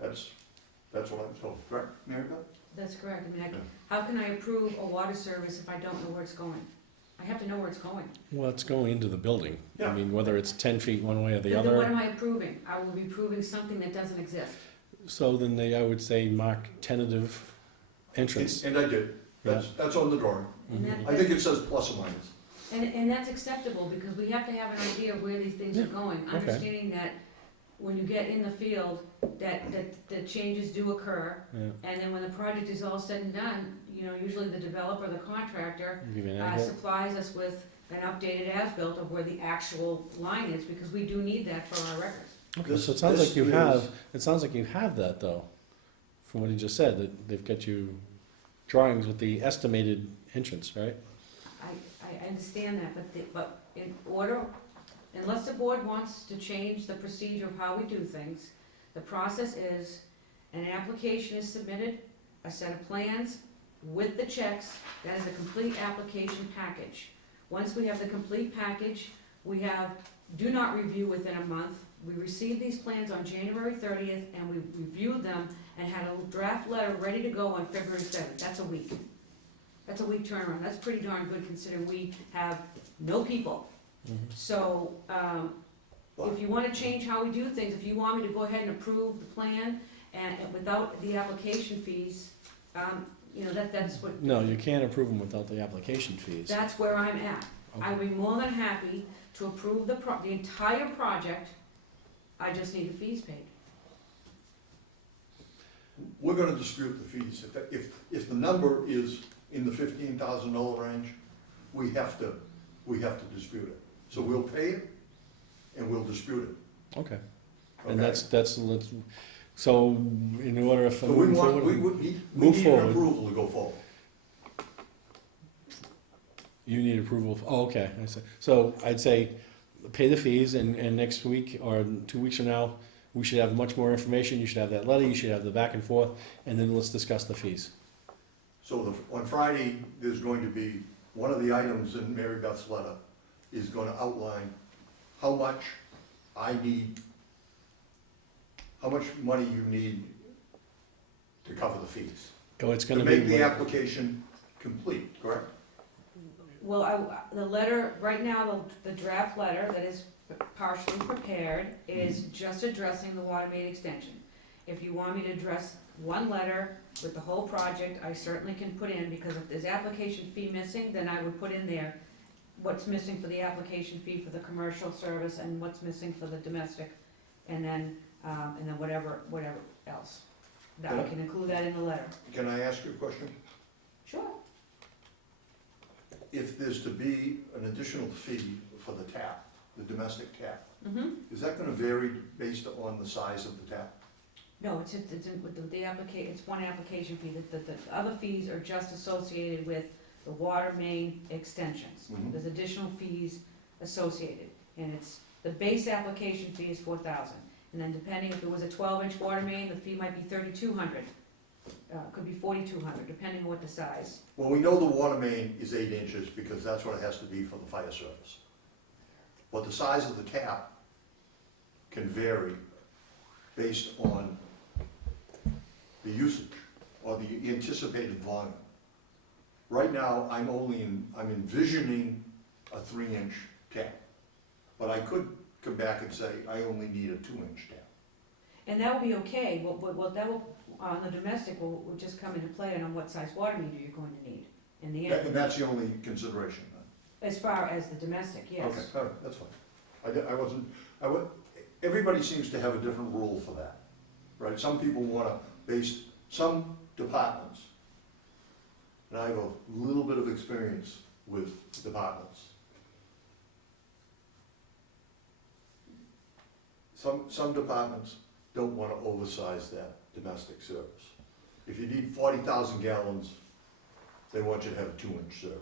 That's what I was told, correct, Mary Beth? That's correct. I mean, Yeah. how can I approve a water service if I don't know where it's going? I have to know where it's going. Well, it's going into the building. I Yeah. mean, whether it's 10 feet one way or the Then what other. am I approving? I will be approving something that doesn't exist. So then I would say mark tentative entrance. And I did, that's on the drawing. And that- I think it says plus or minus. And that's acceptable, because we have to have an idea of where these things are going, okay. understanding that when you get in the field, that changes do occur, Yeah, and then when the project is all said and done, you know, usually the developer, the contractor, give you an angle. supplies us with an updated as-built of where the actual line is, because we do need that for our records. Okay, so it sounds like you have that though, from what he just said, that they've got you drawings with the estimated entrance, right? I understand that, but in order, unless the board wants to change the procedure of how we do things, the process is, an application is submitted, a set of plans with the checks, that is a complete application package. Once we have the complete package, we have, do not review within a month. We received these plans on January 30th, and we reviewed them and had a draft letter ready to go on February 7th. That's a week. That's a week turnaround. That's pretty darn good considering we have no people. So, if you wanna change how we do things, if you want me to go ahead and approve the plan and without the application fees, you know, that's what, No, you can't approve them without the application fees. that's where I'm at. Okay. I'd be more than happy to approve the entire project, I just need the fees paid. We're gonna dispute the fees. If the number is in the $15,000 range, we have to dispute it. So we'll pay it and we'll dispute it. Okay, and Okay? so in order for So we moving want, we forward, need Move an forward. approval to go forward. you need approval, okay, I see. So I'd say, pay the fees, and next week, or 2 weeks from now, we should have much more information, you should have that letter, you should have the back and forth, and then let's discuss the fees. So on Friday, there's going to be, one of the items in Mary Beth's letter is gonna outline how much I need, how much money you need to cover the fees. Oh, it's To gonna be. make the application complete, correct? Well, the letter, right now, the draft letter that is partially prepared is just addressing the water main extension. If you want me to address one letter with the whole project, I certainly can put in, because if there's application fee missing, then I would put in there what's missing for the application fee for the commercial service and what's missing for the domestic, and then whatever else. That I can include that in the letter. Can I ask you a question? Sure. If there's to be an additional fee for the tap, the domestic tap, Mm-hmm. is that gonna vary based on the size of the tap? No, it's with the it's one application fee, the other fees are just associated with the water main extensions. Mhm. There's additional fees associated, and it's The base application fee is $4,000, and then depending if it was a 12-inch water main, the fee might be $3,200. Could be $4,200, depending on what the size. Well, we know the water main is 8 inches because that's what it has to be for the fire service. But the size of the tap can vary based on the usage or the anticipated volume. Right now, I'm envisioning a 3-inch tap, but I could come back and say, I only need a 2-inch tap. And that will be okay, well, that will, on the domestic, will just come into play on what size water meter you're going to need in the end. And that's the only consideration then? As far as the domestic, yes. Okay, all right, that's fine. Everybody seems to have a different rule for that, right? Some people want to base, some departments, and I have a little bit of experience with departments. Some departments don't want to oversize that domestic service. If you need 40,000 gallons, they want you to have a 2-inch service.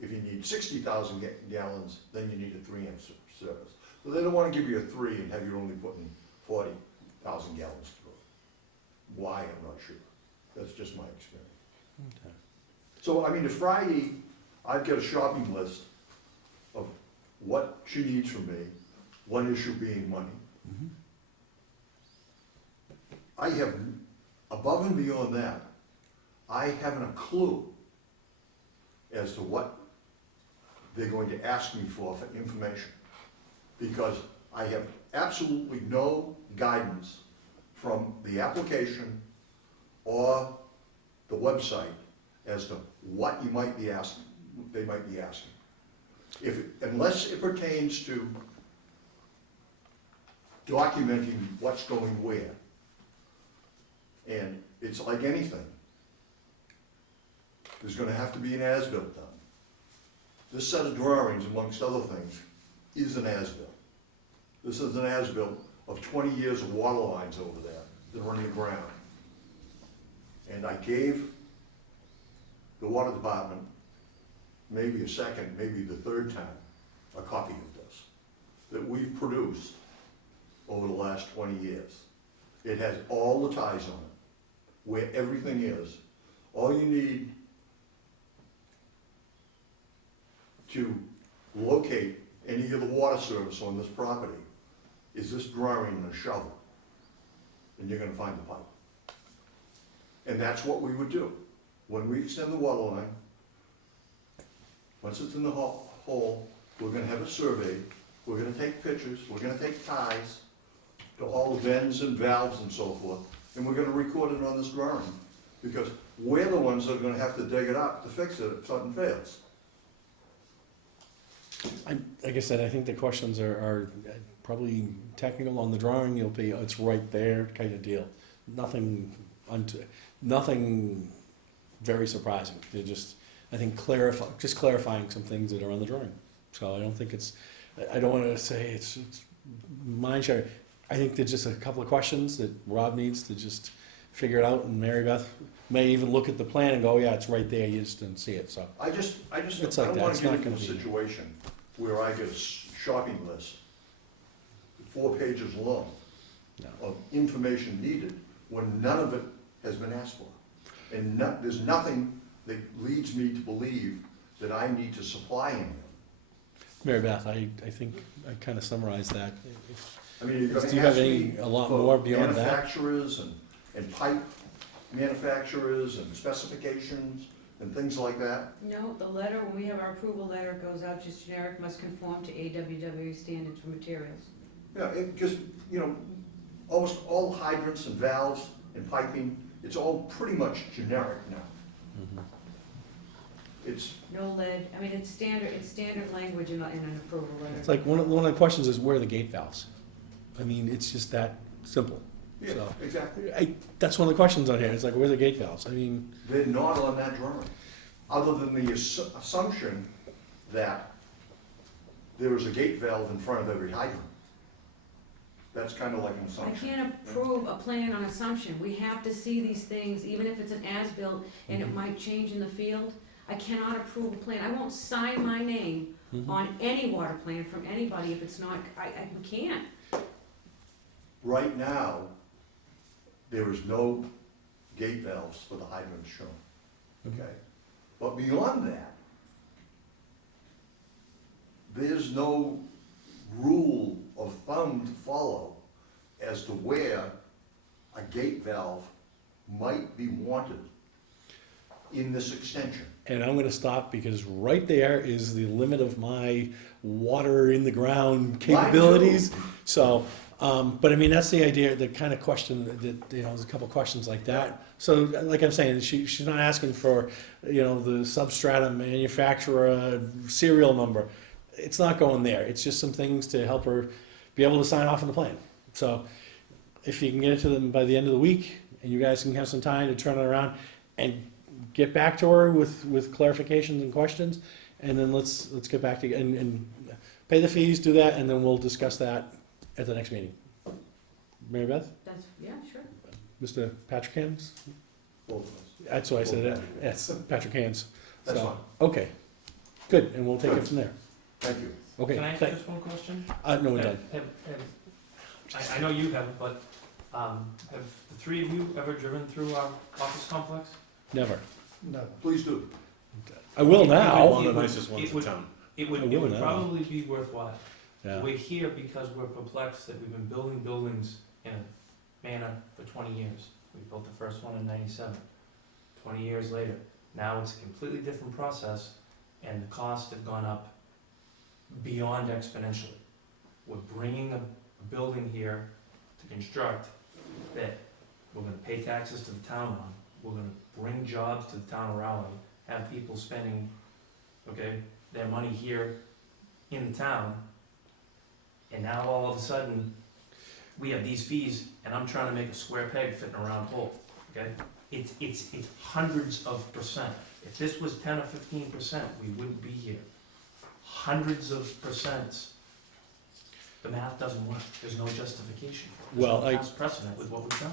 If you need 60,000 gallons, then you need a 3-inch service. So they don't want to give you a 3 and have you only putting 40,000 gallons through. Why, I'm not sure. That's just my experience. Okay. So, I mean, if Friday, I've got a shopping list of what she needs from me, one issue being money. Mhm. I have, above and beyond that, I haven't a clue as to what they're going to ask me for information. Because I have absolutely no guidance from the application or the website as to what you might be asking, they might be asking. Unless it pertains to documenting what's going where. And it's like anything. There's gonna have to be an as-built done. This set of drawings, amongst other things, is an as-built. This is an as-built of 20 years of water lines over there that are underground. And I gave the water department, maybe a second, maybe the third time, a copy of this that we've produced over the last 20 years. It has all the ties on it, where everything is. All you need to locate any of the water service on this property is this drawing and a shovel, and you're gonna find the pipe. And that's what we would do. When we extend the water line, once it's in the hole, we're gonna have it surveyed, we're gonna take pictures, we're gonna take ties to all the vents and valves and so forth, and we're gonna record it on this drawing, because we're the ones that are gonna have to dig it up to fix it if something fails. Like I said, I think the questions are probably technical on the drawing. You'll be, it's right there kind of deal. Nothing very surprising. They're just, I think, clarifying some things that are on the drawing. So I don't think I don't want to say it's mind share. I think there's just a couple of questions that Rob needs to just figure it out, and Mary Beth may even look at the plan and go, yeah, it's right there, you just didn't see it, so. I just It's I like don't that. wanna It's get not into a gonna be- situation where I get a shopping list, 4 pages long, No. of information needed, when none of it has been asked for. And there's nothing that leads me to believe that I need to supply anything. Mary Beth, I think I kind of summarized that. I mean, you're Do gonna you have ask me a lot for more beyond that? manufacturers and pipe manufacturers and specifications and things like that. No, the letter, when we have our approval letter, it goes out just generic, must conform to AWW standards for materials. Yeah, it just, almost all hydrants and valves and piping, it's all pretty much generic now. Mhm. It's, No lead, I mean, it's standard language in an approval letter. It's like one of the questions is, where are the gate valves? I mean, it's just that simple. yeah, So- exactly. That's one of the questions on here. It's like, where are the gate valves? I mean, They're not on that drawing, other than the assumption that there is a gate valve in front of every hydrant. That's kind of like an I assumption. can't approve a plan on assumption. We have to see these things, even if it's an as-built and it might change in the field. I cannot approve a plan, I won't sign my name Mhm. on any water plan from anybody if it's not, we can't. Right now, there is no gate valves for the hydrants shown, okay? But beyond that, there's no rule of thumb to follow as to where a gate valve might be wanted in this extension. And I'm gonna stop because right there is the limit of my water in the ground capabilities. So, but I mean, that's the idea, the kind of question that, you know, there's a couple questions like that. So, like I'm saying, she's not asking for, you know, the substratum manufacturer serial number. It's not going there. It's just some things to help her be able to sign off on the plan. So, if you can get it to them by the end of the week, and you guys can have some time to turn it around and get back to her with clarifications and questions, and then let's get back to, and pay the fees, do that, and then we'll discuss that at the next meeting. Mary Beth? That's, yeah, sure. Mr. Patrick Hans? Both of us. That's what I said, it. Yes, Patrick Hans. That's So, fine. Okay, good, and we'll take it from there. Thank you. Okay, Can I ask thank, just one question? no, we're done. I know you haven't, but have the three of you ever driven through our office complex? Never. No. Please do. I will It now. would- One of the nicest ones in would- town. It I would will now. probably be worthwhile. Yeah. We're here because we're perplexed that we've been building buildings in a manner for 20 years. We built the first one in 97. 20 years later, now it's a completely different process, and the costs have gone up beyond exponentially. We're bringing a building here to construct that we're gonna pay taxes to the town on. We're gonna bring jobs to the town of Raleigh, have people spending, okay, their money here in the town. And now all of a sudden, we have these fees, and I'm trying to make a square peg fit in a round hole, okay? It's hundreds of percent. If this was 10 or 15%, we wouldn't be here. Hundreds of percents. The math doesn't work. There's no justification. Well, There's no past precedent with what we've done.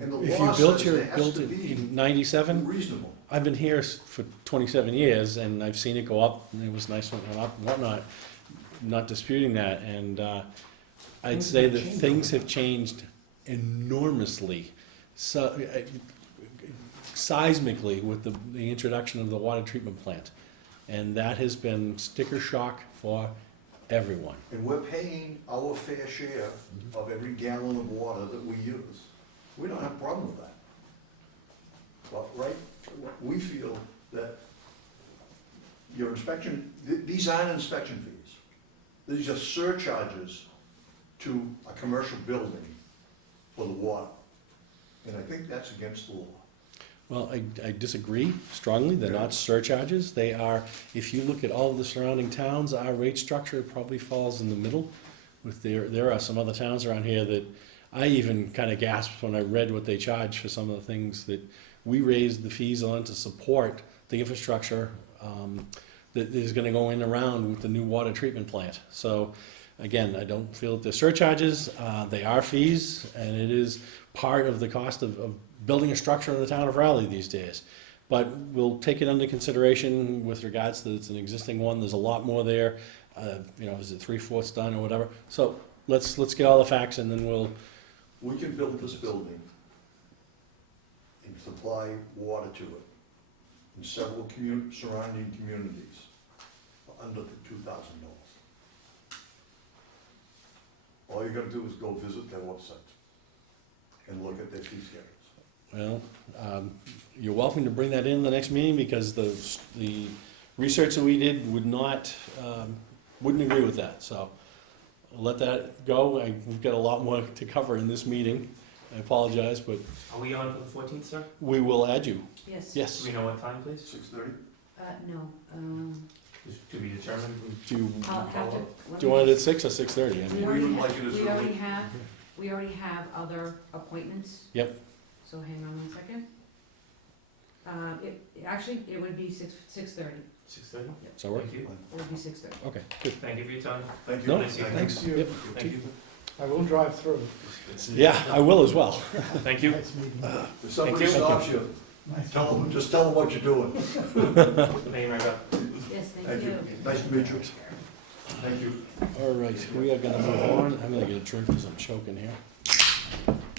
And the If law you built says your, there has built to it be in 97, reasonable. I've been here for 27 years, and I've seen it go up, and it was nice when it went up and whatnot, not disputing that, and I'd Things say have that changed things over have changed enormously, so, seismically with the introduction of the water treatment plant, and that has been sticker shock for everyone. And we're paying our fair share of every gallon of water that we use. We don't have a problem with that. But, right, we feel that your inspection, these aren't inspection fees. These are surcharges to a commercial building for the water. And I think that's against the law. Well, I disagree strongly, they're not surcharges, they are, if you look at all of the surrounding towns, our rate structure probably falls in the middle. With there are some other towns around here that I even kind of gasped when I read what they charge for some of the things that we raised the fees on to support the infrastructure that is gonna go in around with the new water treatment plant. So, again, I don't feel that they're surcharges, they are fees, and it is part of the cost of building a structure in the town of Raleigh these days. But we'll take it under consideration with regards to it's an existing one, there's a lot more there, you know, is it 3/4 done or whatever? So let's get all the facts and then we'll, We can build this building and supply water to it in several surrounding communities for under $2,000. All you gotta do is go visit their website and look at their fee schedules. well, you're welcome to bring that in the next meeting because the research that we did would not, wouldn't agree with that, so I'll let that go. We've got a lot more to cover in this meeting. I apologize, but Are we on for the 14th, sir? we will add you. Yes. Do Yes. we know what time, please? 6:30? No, Is to be determined. Do you, I'll have to. do you want it at 6 or 6:30? I We mean, already would have, like it as we early. already have other appointments. Yep. So hang on one second. Actually, it would be 6:30. 6:30? does that work? Thank you. It would be 6:30. Okay, good. Thank you for your time. Thank you. No, Nice evening. thanks. Thank you. Yep. Thank you. I will drive through. Yeah, I will as well. Thank you. Next meeting. If somebody Thank you. stops you, Just tell them what you're doing. Name right up. Yes, Thank thank you. you. Nice to meet you. Thank you. All right, we are gonna move on. I'm gonna get a drink because I'm choking here.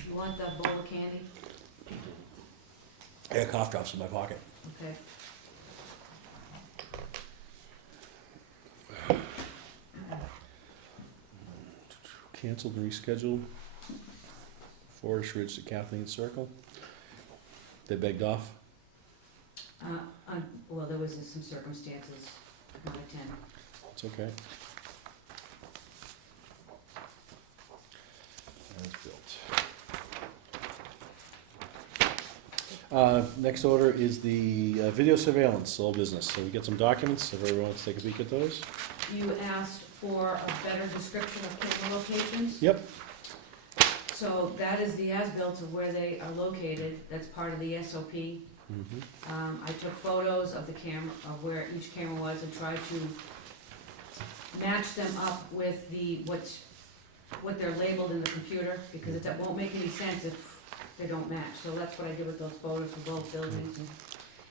You want that bowl of candy? I got cough drops in my pocket. Okay. Canceled and rescheduled. Forest Ridge to Kathleen Circle. They begged off. Well, there was some circumstances, not attend. It's okay. As built. Next order is the video surveillance, all business. So we get some documents, if everyone wants to take a peek at those. You asked for a better description of camera locations? Yep. So that is the as-built of where they are located, that's part of the SOP. Mhm. I took photos of the camera, of where each camera was and tried to match them up with what they're labeled in the computer, because it won't make any sense if they don't match. So that's what I did with those photos for both buildings.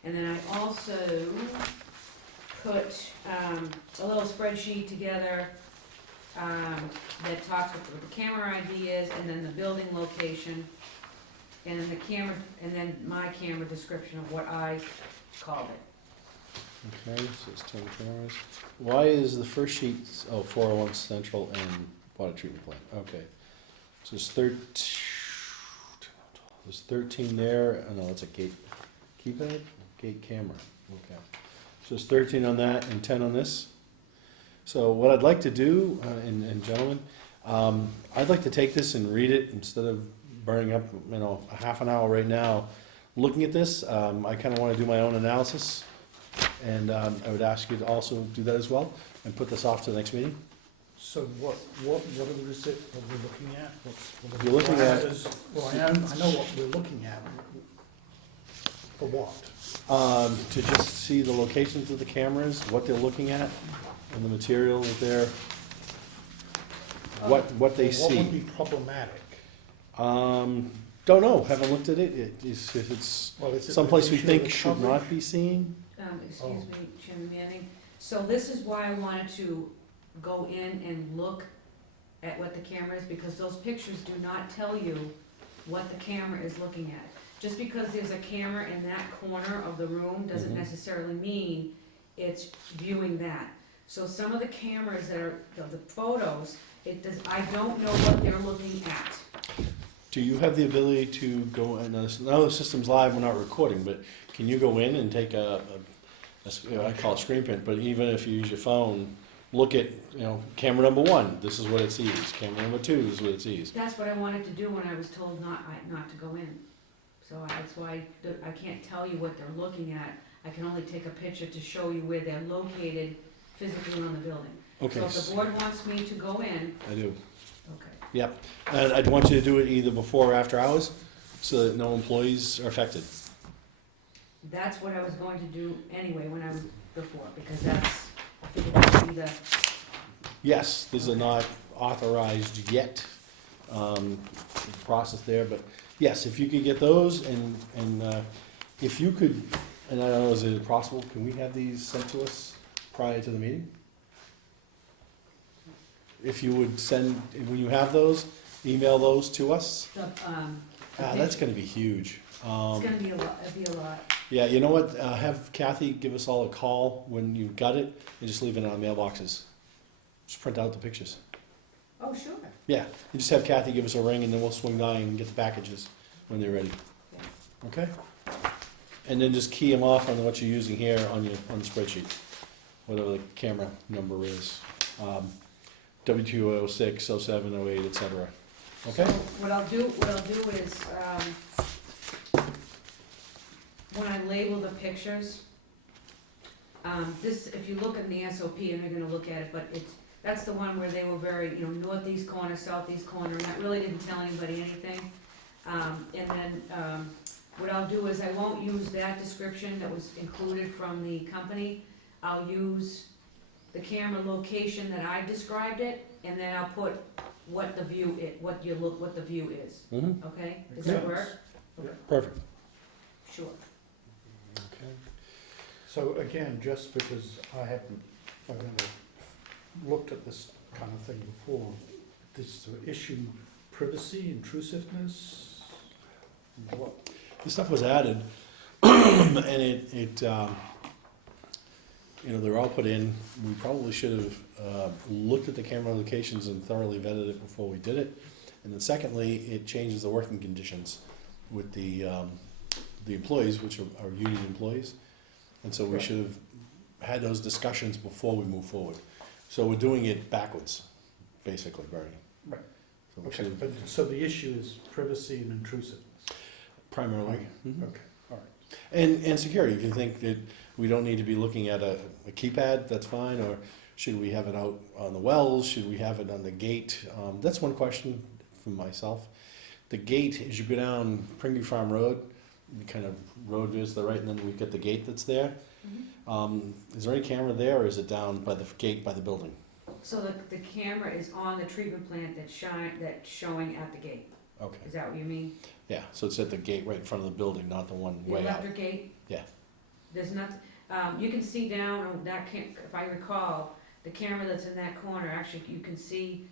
And then I also put a little spreadsheet together that talks with what the camera ID is, and then the building location, and then the camera, and then my camera description of what I called it. Okay, so it's 10 cameras. Why is the first sheet, 401 Central and water treatment plant, okay. So there's 13 there, oh no, that's a gate, keypad, gate camera, okay. So there's 13 on that and 10 on this. So what I'd like to do, and gentlemen, I'd like to take this and read it instead of burning up, a half an hour right now looking at this. I kind of want to do my own analysis, and I would ask you to also do that as well, and put this off to the next meeting. So what is it that we're looking at? What are the You're looking at- parameters? Well, I know what we're looking at. For what? To just see the locations of the cameras, what they're looking at, and the material that they're, what they Well, what would see. be problematic? Don't know, haven't looked at it. If it's Well, is it someplace the we issue think of the should coverage? not be seen. Excuse Oh. me, Chairman Manning. So this is why I wanted to go in and look at what the camera is, because those pictures do not tell you what the camera is looking at. Just because there's a camera in that corner of the room doesn't Mhm. necessarily mean it's viewing that. So some of the cameras that are, the photos, I don't know what they're looking at. Do you have the ability to go, and now the system's live, we're not recording, but can you go in and take I call it screen print, but even if you use your phone, look at, camera number 1, this is what it sees, camera number 2 is what it sees. That's what I wanted to do when I was told not to go in. So that's why I can't tell you what they're looking at. I can only take a picture to show you where they're located physically on the building. Okay, So if the board wants me to go in, I do. okay. Yep, and I'd want you to do it either before or after hours, so that no employees are affected. That's what I was going to do anyway when I was before, because I figured that would be the, Yes, these are not authorized yet, process there, but yes, if you could get those, and if you could, and I don't know, is it possible, can we have these sent to us prior to the meeting? If you would send, when you have those, email those to us. That's gonna be huge. it's gonna be a lot, it'd be a lot. Yeah, you know what, have Kathy give us all a call when you've got it, and just leave it on mailboxes. Just print out the pictures. Oh, sure. Yeah, you just have Kathy give us a ring, and then we'll swing by and get the packages when they're ready. Yeah. Okay? And then just key them off on what you're using here on the spreadsheet, whatever the camera number is. W206, 07, 08, et cetera. Okay? So what I'll do is, when I label the pictures, this, if you look in the SOP, and you're gonna look at it, but that's the one where they were very, northeast corner, southeast corner, and that really didn't tell anybody anything. And then, what I'll do is I won't use that description that was included from the company. I'll use the camera location that I described it, and then I'll put what the view what the view is, Mm-hmm. okay? Does that work? Perfect. Sure. So again, just because I've never looked at this kind of thing before, this issue privacy, intrusiveness, what? This stuff was added, and they're all put in. We probably should have looked at the camera locations and thoroughly vetted it before we did it. And then secondly, it changes the working conditions with the employees, which are union employees. And so we Right. should have had those discussions before we move forward. So we're doing it backwards, basically, Bernie. Right. So we Okay, should have but, so the issue is privacy and intrusiveness. primarily. Mhm. Okay, all right. And security, if you think that we don't need to be looking at a keypad, that's fine, or should we have it out on the wells, should we have it on the gate? That's one question from myself. The gate, as you go down Pringley Farm Road, the kind of road is to the right, and then we've got the gate that's there. Is there any camera there, or is it down by the gate by the building? So the camera is on the treatment plant that's showing at the gate. Okay, Is that what you mean? yeah, so it's at the gate right in front of the building, not the one The way out. electric gate? Yeah. There's not, you can see down on that if I recall, the camera that's in that corner, actually, you can see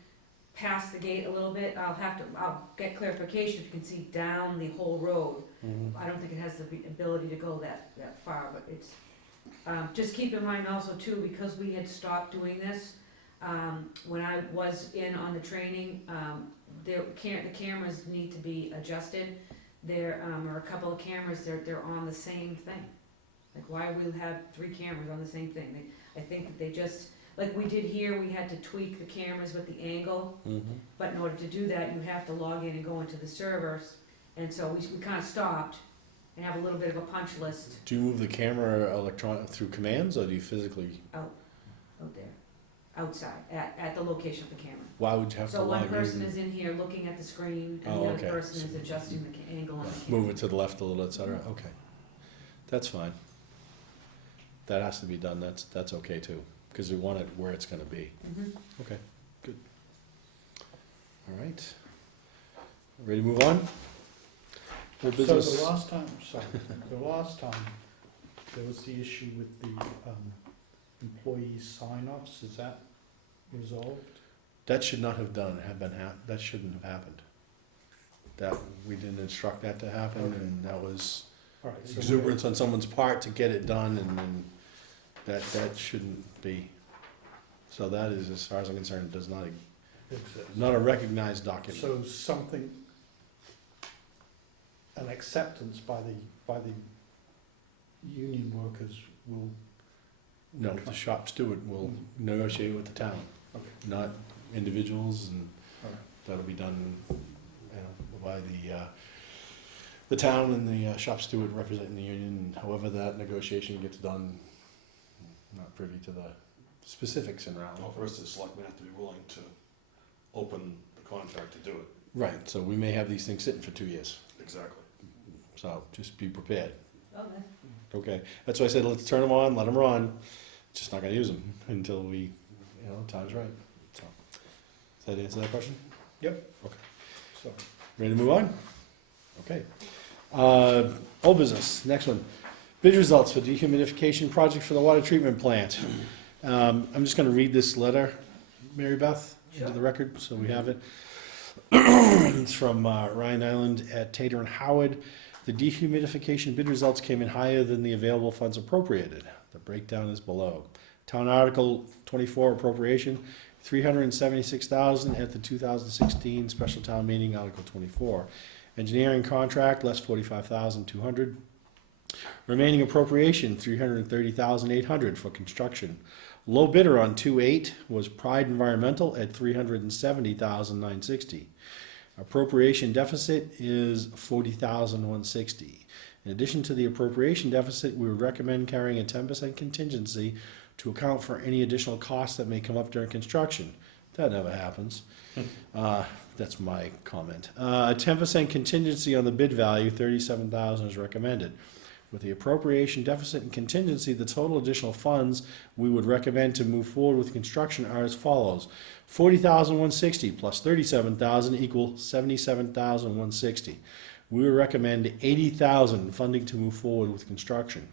past the gate a little bit. I'll get clarification if you can see down the whole road. Mhm. I don't think it has the ability to go that far, but it's, just keep in mind also too, because we had stopped doing this, when I was in on the training, the cameras need to be adjusted. There are a couple of cameras, they're on the same thing. Like, why we have 3 cameras on the same thing? I think that they just, like we did here, we had to tweak the cameras with the angle, Mhm. but in order to do that, you have to log in and go into the servers. And so we kind of stopped and have a little bit of a punch list Do you move the camera through commands, or do you physically, out there, outside, at the location of the camera. why would you have to So log one person in? is in here looking at the screen, and Oh, the okay. other person is adjusting the angle on the camera. Move it to the left a little, et cetera, okay. That's fine. That has to be done, that's okay too, because we want it where it's gonna be. Mhm. Okay, good. All right. Ready to move on? More So business? the last time, there was the issue with the employee sign-offs, is that resolved? That should not have that shouldn't have happened. That, we didn't instruct that to happen, Okay. and that was All right, so exuberance on someone's part to get it done, and then that shouldn't be. So that is, as far as I'm concerned, does not, exists. not a recognized document. So something, an acceptance by the union workers will, No, the shop steward will negotiate with the town, okay, not individuals, and all right. that'll be done, by the town and the shop steward representing the union, and however that negotiation gets done. Not privy to the specifics in round. Well, first, the selectmen have to be willing to open the contract to do it. Right, so we may have these things sitting for 2 years, Exactly. so just be prepared. Oh, that's Okay, that's why I said, let's turn them on, let them run, just not gonna use them until we, time's right, so. Does that answer that question? So, Ready to move on? Okay. Old business, next one. Bid results for dehumidification project for the water treatment plant. I'm just gonna read this letter, Mary Beth, into the record, so we have it. It's from Ryan Island at Tater and Howard. The dehumidification bid results came in higher than the available funds appropriated. The breakdown is below. Town Article 24 appropriation, $376,000 at the 2016 special town meeting, Article 24. Engineering contract, less $45,200. Remaining appropriation, $330,800 for construction. Low bidder on 2.8 was Pride Environmental at $370,960. Appropriation deficit is $40,160. In addition to the appropriation deficit, we would recommend carrying a 10% contingency to account for any additional costs that may come up during construction. That never happens. That's my comment. A 10% contingency on the bid value, $37,000 is recommended. With the appropriation deficit and contingency, the total additional funds we would recommend to move forward with construction are as follows. $40,160 plus $37,000 equal $77,160. We would recommend $80,000 funding to move forward with construction.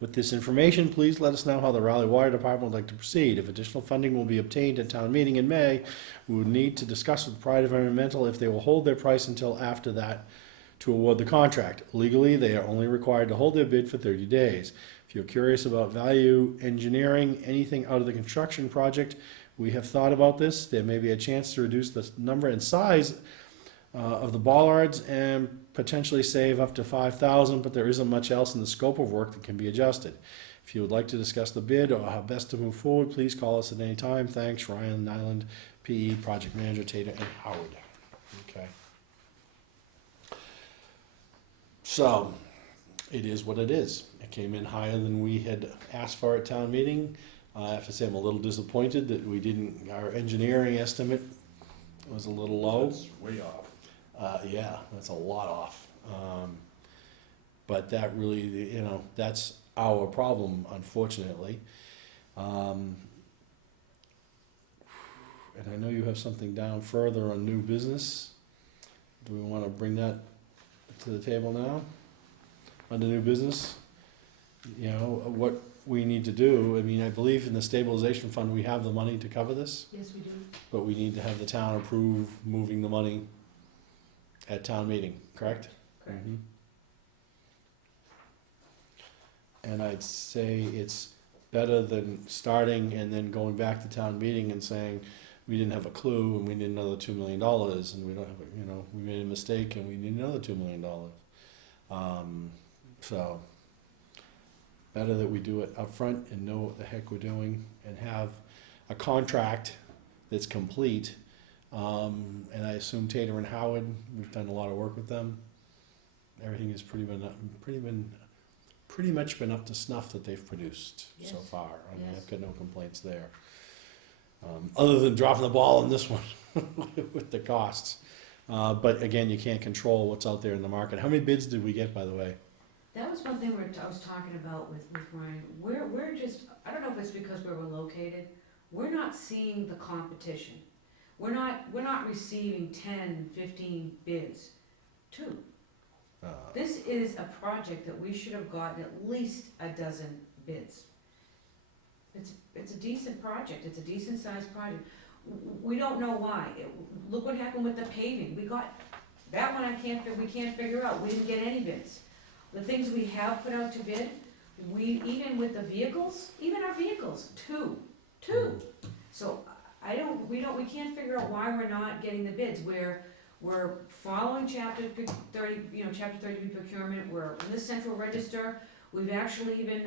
With this information, please let us know how the Raleigh Water Department would like to proceed. If additional funding will be obtained at town meeting in May, we would need to discuss with Pride Environmental if they will hold their price until after that to award the contract. Legally, they are only required to hold their bid for 30 days. If you're curious about value engineering anything out of the construction project, we have thought about this. There may be a chance to reduce the number and size of the bollards and potentially save up to $5,000, but there isn't much else in the scope of work that can be adjusted. If you would like to discuss the bid or how best to move forward, please call us at any time. Thanks, Ryan Nyland, PE Project Manager, Tater and Howard. Okay. So, it is what it is. It came in higher than we had asked for at town meeting. I have to say I'm a little disappointed that we didn't, our engineering estimate was a little low. That's way off. Yeah, that's a lot off. But that really, you know, that's our problem, unfortunately. And I know you have something down further on new business. Do we want to bring that to the table now? Under new business? You know, what we need to do, I mean, I believe in the stabilization fund, we have the money to cover this, Yes, we do. but we need to have the town approve moving the money at town meeting, correct? Correct. Mhm. And I'd say it's better than starting and then going back to town meeting and saying, we didn't have a clue and we need another $2 million and we don't have, you know, we made a mistake and we need another $2 million. So, better that we do it up front and know what the heck we're doing and have a contract that's complete. And I assume Tater and Howard, we've done a lot of work with them. Everything has pretty much been up to snuff that they've produced so Yes. far. I mean, Yes. I've got no complaints there. Other than dropping the ball on this one with the costs. But again, you can't control what's out there in the market. How many bids did we get, by the way? That was one thing I was talking about with Ryan. We're just, I don't know if it's because where we're located, we're not seeing the competition. We're not receiving 10, 15 bids. 2. This is a project that we should have gotten at least a dozen bids. It's a decent project, it's a decent sized project. We don't know why. Look what happened with the paving. We got, that one we can't figure out. We didn't get any bids. The things we have put out to bid, even with the vehicles, even our vehicles, 2. So we can't figure out why we're not getting the bids. We're following chapter 30, chapter 30 procurement. We're in the central register. We've actually even,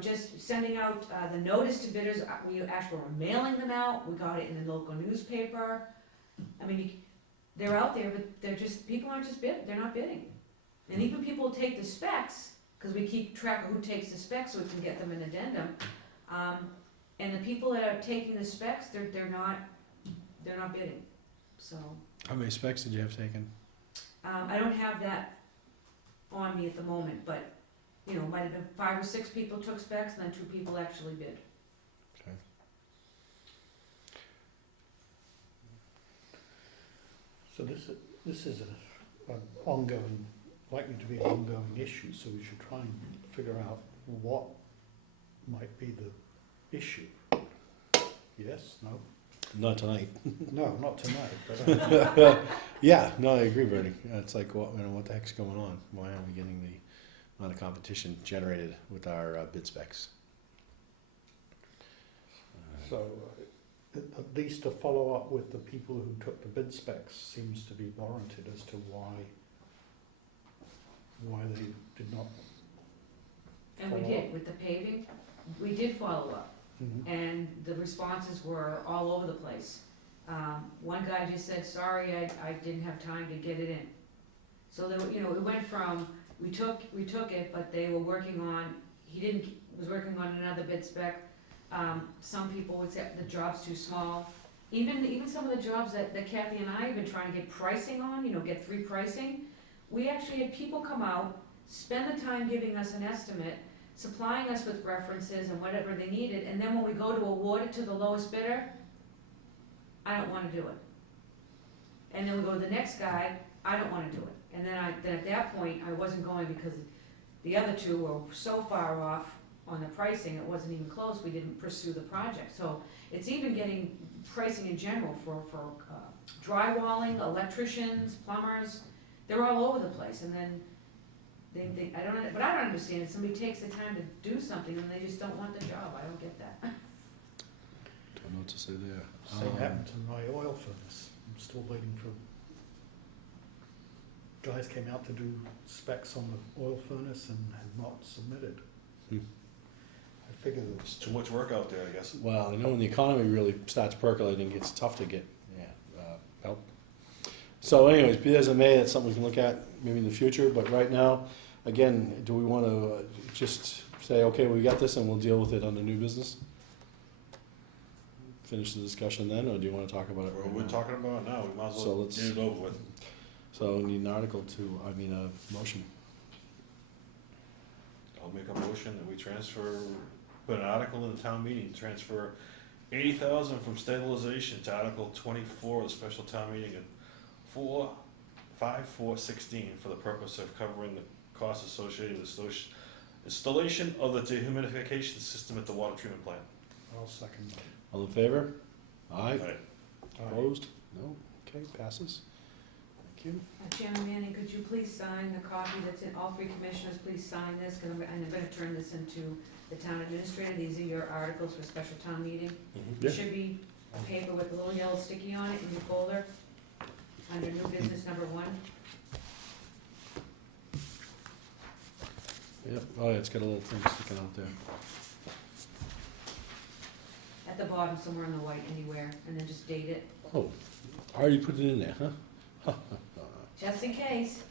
just sending out the notice to bidders. We actually were mailing them out. We got it in the local newspaper. I mean, they're out there, but people aren't just they're not bidding. And even people take the specs, because we keep track of who takes the specs so we can get them an addendum. And the people that are taking the specs, they're not bidding. So How many specs did you have taken? I don't have that on me at the moment, but might have been 5 or 6 people took specs, and then 2 people actually bid. Okay. So this is an ongoing, likely to be an ongoing issue, so we should try and figure out what might be the issue. Yes, no? Not tonight. No, not tonight, but Yeah, no, I agree, Bernie. It's like, what the heck's going on? Why aren't we getting the amount of competition generated with our bid specs? so at least a follow-up with the people who took the bid specs seems to be warranted as to why they did not. And we did, with the paving, we did follow up. And the responses were all over the place. One guy just said, sorry, I didn't have time to get it in. So there, it went from, we took it, but they were working on, was working on another bid spec. Some people would say the job's too small. Even some of the jobs that Kathy and I have been trying to get pricing on, get 3 pricing. We actually had people come out, spend the time giving us an estimate, supplying us with references and whatever they needed, and then when we go to award it to the lowest bidder, I don't wanna do it. And then we go to the next guy, I don't wanna do it. And then at that point, I wasn't going because The other two were so far off on the pricing, it wasn't even close, we didn't pursue the project. So it's even getting pricing in general for drywalling, electricians, plumbers, they're all over the place, and then I don't understand, if somebody takes the time to do something and they just don't want the job, I don't get that. Don't know what to say there. Same happened to my oil furnace. I'm still waiting for, guys came out to do specs on the oil furnace and had not submitted. Hmm. I figured that It's too much work out there, I guess. Well, I know when the economy really starts percolating, it gets tough to get, help. So anyways, be that as it may, that's something we can look at maybe in the future, but right now, again, do we wanna just say, okay, we got this and we'll deal with it under new business? Finish the discussion then, or do you wanna talk about it Well, right we're now? talking about it now, we might as So well let's- get it over with. So we need an article a motion. I'll make a motion that we put an article in the town meeting, transfer 80,000 from stabilization to Article 24 of the special town meeting and 4/5/4/16 for the purpose of covering the costs associated with installation of the dehumidification system at the water treatment plant. I'll second that. All in favor? Aye. Right. Opposed? No? Okay, passes. Thank you. Chairman Manning, could you please sign the copy that's in, all three commissioners, please sign this, because I'm gonna turn this into the town administrator. These are your articles for special town meeting. Yeah. There should be a paper with a little yellow sticky on it in your folder, under new business number 1. Yep, oh yeah, it's got a little thing sticking out there. At the bottom, somewhere in the white, anywhere, and then just date it, Oh, I already put it in there, huh? just in case.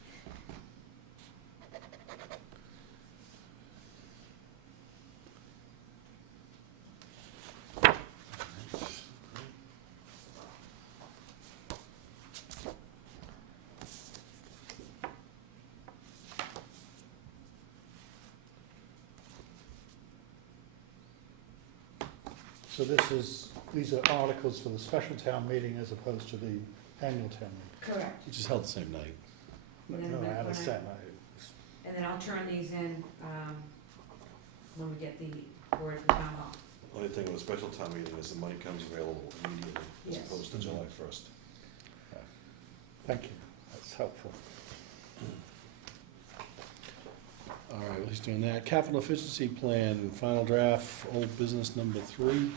So these are articles for the special town meeting as opposed to the annual town meeting. Correct. You just held the same night. And then No, when I I- understand. And then I'll turn these in, when we get the word from town hall. Only thing with a special town meeting is the money comes available immediately as Yes. opposed to July 1st. Thank you, that's helpful. All right, he's doing that. Capital efficiency plan, final draft, old business number 3.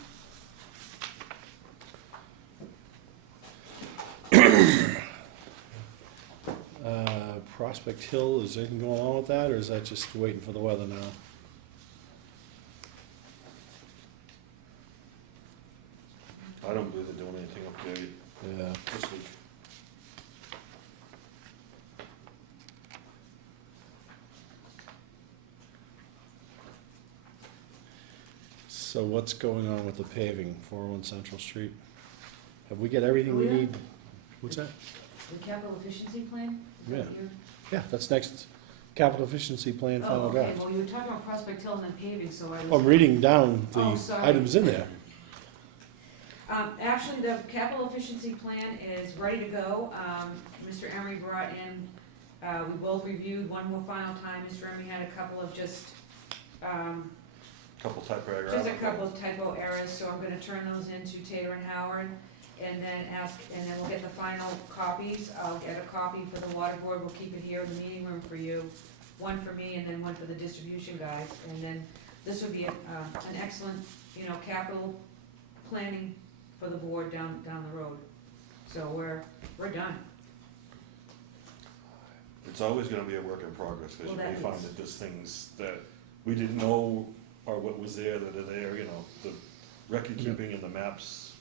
Prospect Hill, is anything going on with that, or is that just waiting for the weather now? I don't believe they're doing anything up there Yeah. this week. So what's going on with the paving, 401 Central Street? Have we got everything we Oh, yeah. need? What's that? The capital efficiency plan? Is that Yeah. what you're- Yeah, that's next. Capital efficiency plan, Oh, final okay, draft. well, you were talking about Prospect Hill and then paving, so I was. I'm reading down Oh, the sorry. items in there. Actually, the capital efficiency plan is ready to go. Mr. Emery brought in, we both reviewed one more final time. Mr. Emery had a couple of just Couple typewriter. a couple of typo errors, so I'm gonna turn those into Tater and Howard, and then and then we'll get the final copies. I'll get a copy for the water board, we'll keep it here in the meeting room for you, one for me, and then one for the distribution guys, and then this would be an excellent, capital planning for the board down the road. So we're done. It's always gonna be a work in progress, because you Well, may that find is- that there's things that we didn't know or what was there that are there, the record keeping and the maps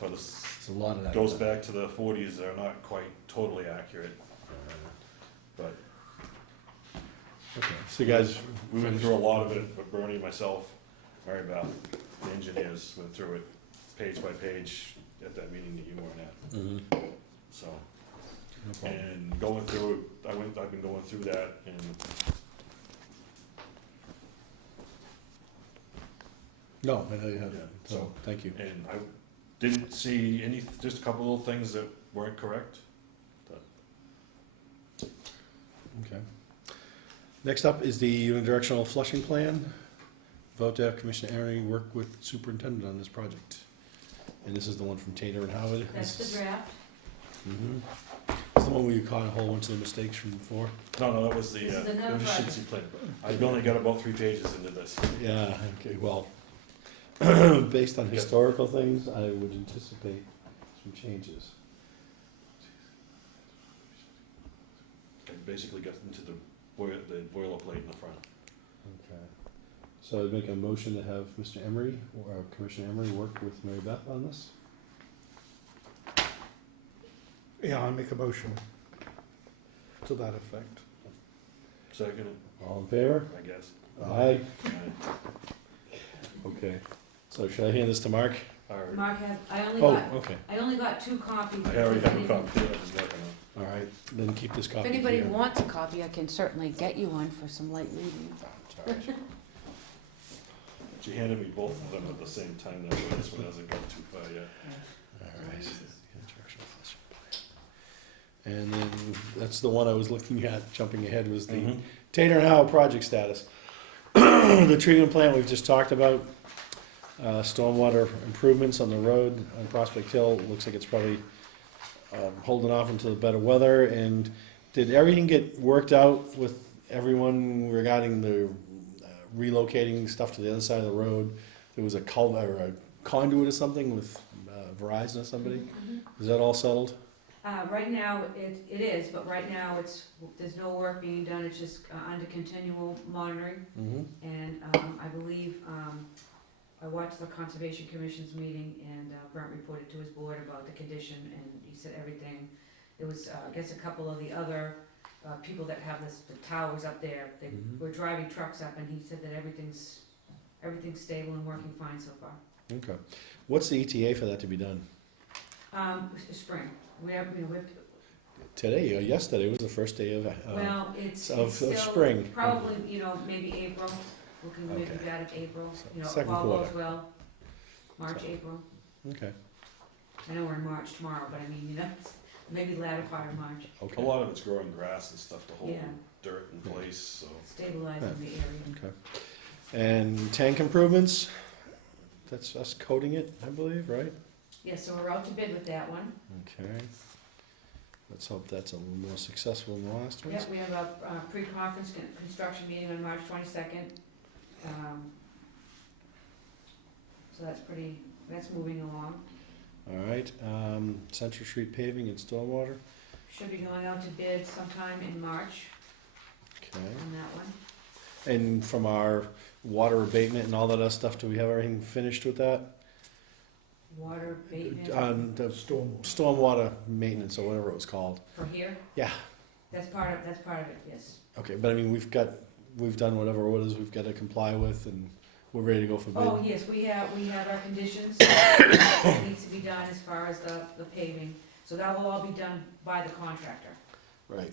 for this, There's a lot of that. goes back to the 40s, they're not quite totally accurate, but Okay, so you guys, we went through a lot of it, but Bernie, myself, Mary Beth, the engineers went through it page by page at that meeting that you weren't at, Mhm, so. no problem. And going through, I've been going through that and No, I know you have, Yeah, so, so- thank you. And I didn't see just a couple little things that weren't correct. Okay. Next up is the unidirectional flushing plan. Vote to have Commissioner Emery work with superintendent on this project. And this is the one from Tater and Howard. That's the draft. Mm-hmm. It's the one where you caught a whole bunch of the mistakes from before. No, that was the This is another efficiency plan. I've only got about 3 pages into this. Yeah, okay, well, based on historical things, I would anticipate some changes. I basically got into the boilerplate in the front. Okay. So I'd make a motion to have Mr. Emery, or Commissioner Emery, work with Mary Beth on this. Yeah, I make a motion to that effect. Second, All in favor? I guess. Aye. Okay. So should I hand this to Mark? All right. Mark had, Oh, okay. I only got 2 copies. I already have a copy that I was working on. All right, then keep this If copy anybody here. wants a copy, I can certainly get you one for some light reading. Sorry. She handed me both of them at the same time, that's why this one hasn't gone too far yet. All right. Unidirectional flushing plan. And then, that's the one I was looking at, jumping ahead, was the Mhm. Tater and Howell project status. The treatment plant we've just talked about, stormwater improvements on the road on Prospect Hill, looks like it's probably holding off until the better weather. And did everything get worked out with everyone regarding the relocating stuff to the other side of the road? There was a culvert or a conduit or something with Verizon or somebody. Mhm. Is that all settled? Right now, it is, but right now, there's no work being done, it's just under continual monitoring. Mm-hmm. And I believe, I watched the Conservation Commission's meeting, and Brent reported to his board about the condition, and he said everything. There was, I guess, a couple of the other people that have the towers up there, they Mhm. were driving trucks up, and he said that everything's stable and working fine so far. Okay. What's the ETA for that to be done? Spring, we have, we have, Today or yesterday was the first day of, well, it's of still spring. probably, maybe April, looking maybe Okay. bad at April, if Second all goes quarter. well. March, So- April. Okay, I know we're in March tomorrow, but I mean, it's maybe latter part of March, A okay, lot of it's growing grass and stuff to hold yeah, dirt in place, so. stabilizing the area. okay. And tank improvements, that's us coating it, I believe, right? Yeah, so we're out to bid with that one. Okay. Let's hope that's a little more successful than the last ones. Yep, we have a pre-conference construction meeting on March 22nd. So that's moving along. All right, Central Street paving and stormwater, Should be going out to bid sometime in March okay. on that one. And from our water abatement and all that other stuff, do we have everything finished with that? Water abatement On the Stormwater. stormwater maintenance or whatever it was called. for here? Yeah. That's part of it, yes. Okay, but I mean, we've done whatever orders we've got to comply with, and we're ready to go for bid. Oh, yes, we have our conditions that needs to be done as far as the paving. So that will all be done by the contractor. Right.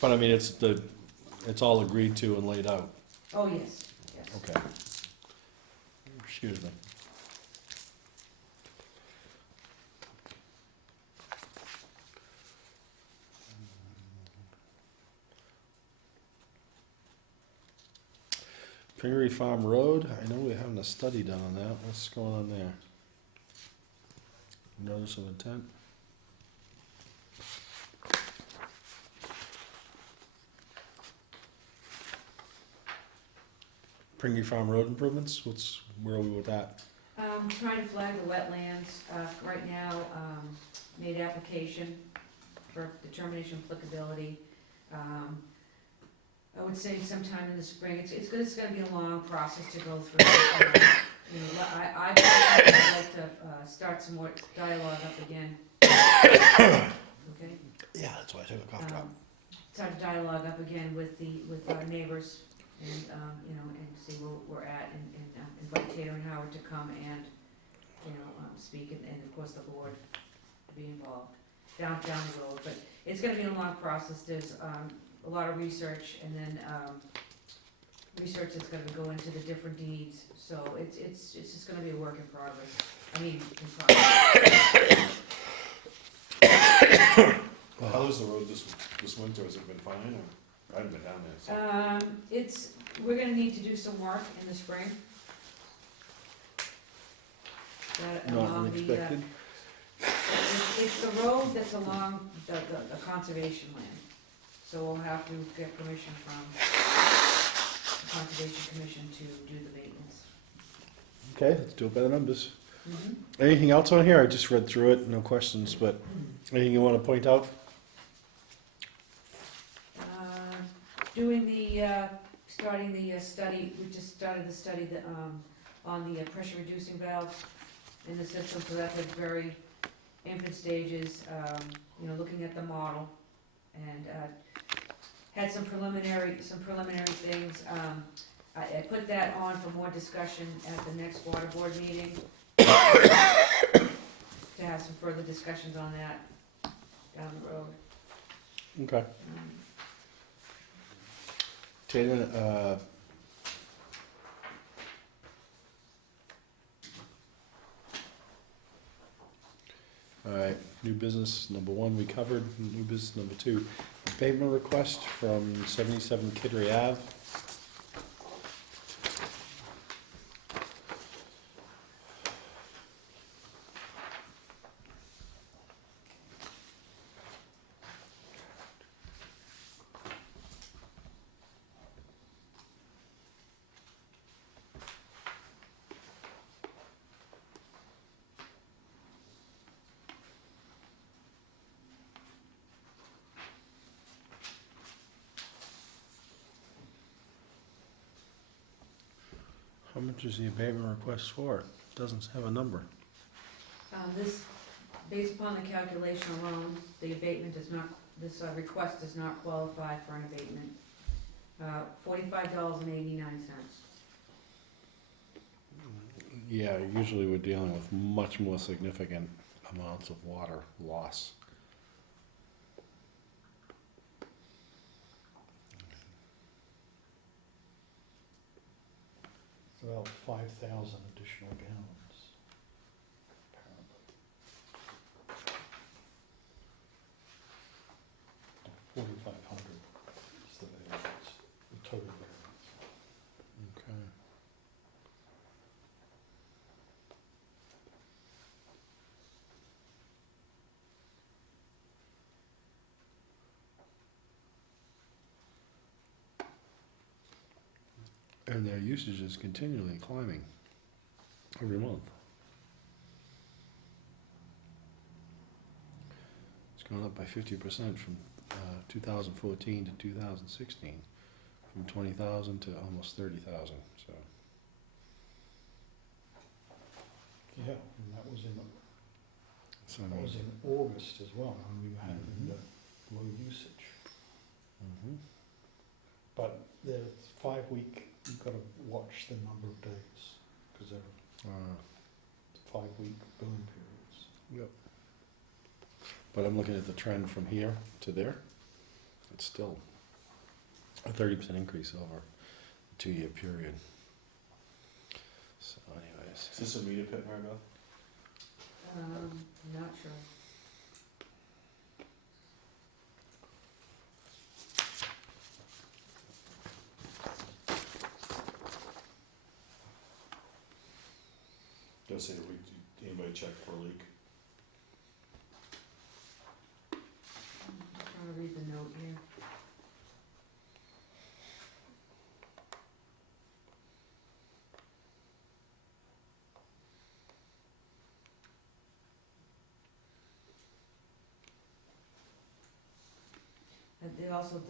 But I mean, it's all agreed to and laid out. Oh, yes, yes. Okay. Excuse me. Prairie Farm Road, I know we're having a study done on that. What's going on there? Notice of intent? Prairie Farm Road improvements, where are we with that? Trying to flag the wetlands, right now, made application for determination of applicability. I would say sometime in the spring, it's gonna be a long process to go through. I'd like to, start some more dialogue up again. Okay? Yeah, that's why I took a cough drop. Start a dialogue up again with our neighbors and, and see where we're at and invite Tater and Howard to come and, speak and of course the board to be involved down the road. But it's gonna be a long process. There's, a lot of research and then, research that's gonna go into the different deeds. So it's just gonna be a work in progress. I mean, in progress. How is the road this winter, has it been fine, or? I haven't been down there, so. We're gonna need to do some work in the spring. Not Along the, unexpected. it's the road that's along the conservation land. So we'll have to get permission from the Conservation Commission to do the maintenance. Okay, let's do it by the numbers. Mhm. Anything else on here? I just read through it, no questions, but anything you wanna point out? Doing the, starting the study, we just started the study that, on the pressure reducing valves in the system, so that's at very infant stages, looking at the model, and, had some preliminary things. I put that on for more discussion at the next water board meeting, to have some further discussions on that down the road. Okay. Taylor, all right, new business number 1 we covered, new business number 2, payment request from 77 Kittery Ave. How much is the abatement request for? It doesn't have a number. This, based upon the calculation alone, the abatement does not, this request does not qualify for an abatement. $45.89. Yeah, usually we're dealing with much more significant amounts of water loss. It's about 5,000 additional gallons, apparently. 4,500 is the variance, the total variance. Okay. And their usage is continually climbing every month. It's gone up by 50% from 2014 to 2016, from 20,000 to almost 30,000. So Yeah, and that was in, So, that was in August as well, when we were having the low usage. Mhm. But the 5-week, you've got to watch the number of days, because they're Uh, 5-week billing periods. Yep. But I'm looking at the trend from here to there. It's still a 30% increase over a 2-year period. So anyways. Is this a meter pit, Mary Beth? Not sure. Does say, anybody check for a leak? I'm trying to read the note here. And they also,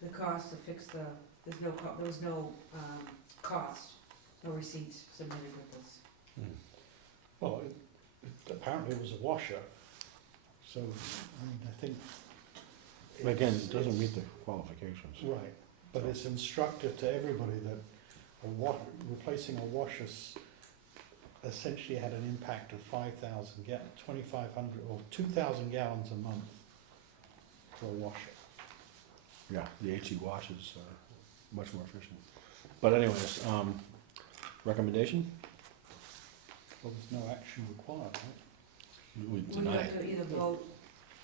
the cost to fix the, there was no, cost, no receipts submitted with this. Well, apparently it was a washer, so, I mean, I think. Again, it's- it doesn't it's- meet the qualifications. Right, but it's instructive to everybody that replacing a washer essentially had an impact of 5,000 2,500 or 2,000 gallons a month for a washer. Yeah, the HE washes are much more efficient. But anyways, recommendation? Well, there's no action required, right? We We deny have it. to either vote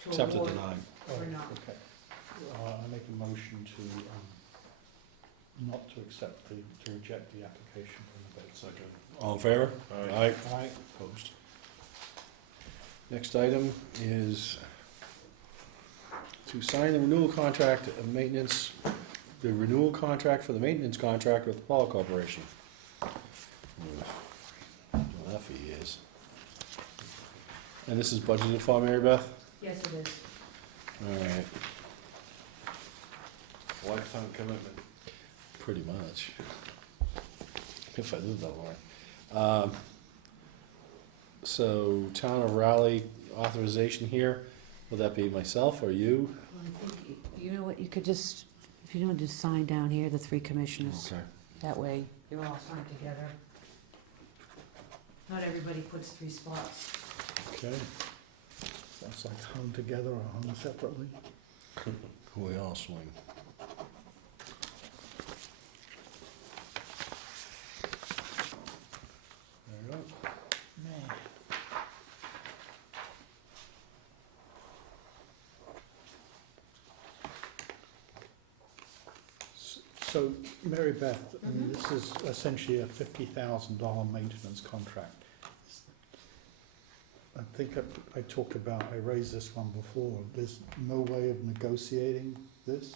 to Accept or award deny. or not. Okay. I make a motion to, not to accept to reject the application from the bed. Second. All in favor? Aye. Aye. Opposed. Next item is to sign the renewal contract of maintenance, the renewal contract for the maintenance contract with the Apollo Corporation. Well, that for years. And this is budgeted for, Mary Beth? Yes, it is. All right, Lifetime commitment. pretty much. If I live that long. So, Town of Raleigh authorization here, will that be myself or you? Well, I think, you know what, you could just, if you don't, just sign down here, the three commissioners. Okay. That way, you're all signed together. Not everybody puts three spots. Okay, That's like hung together or hung separately. we all swing. There you go. So, Mary Beth, I mean, Mhm. this is essentially a $50,000 maintenance contract. I think I talked about, I raised this one before, there's no way of negotiating this?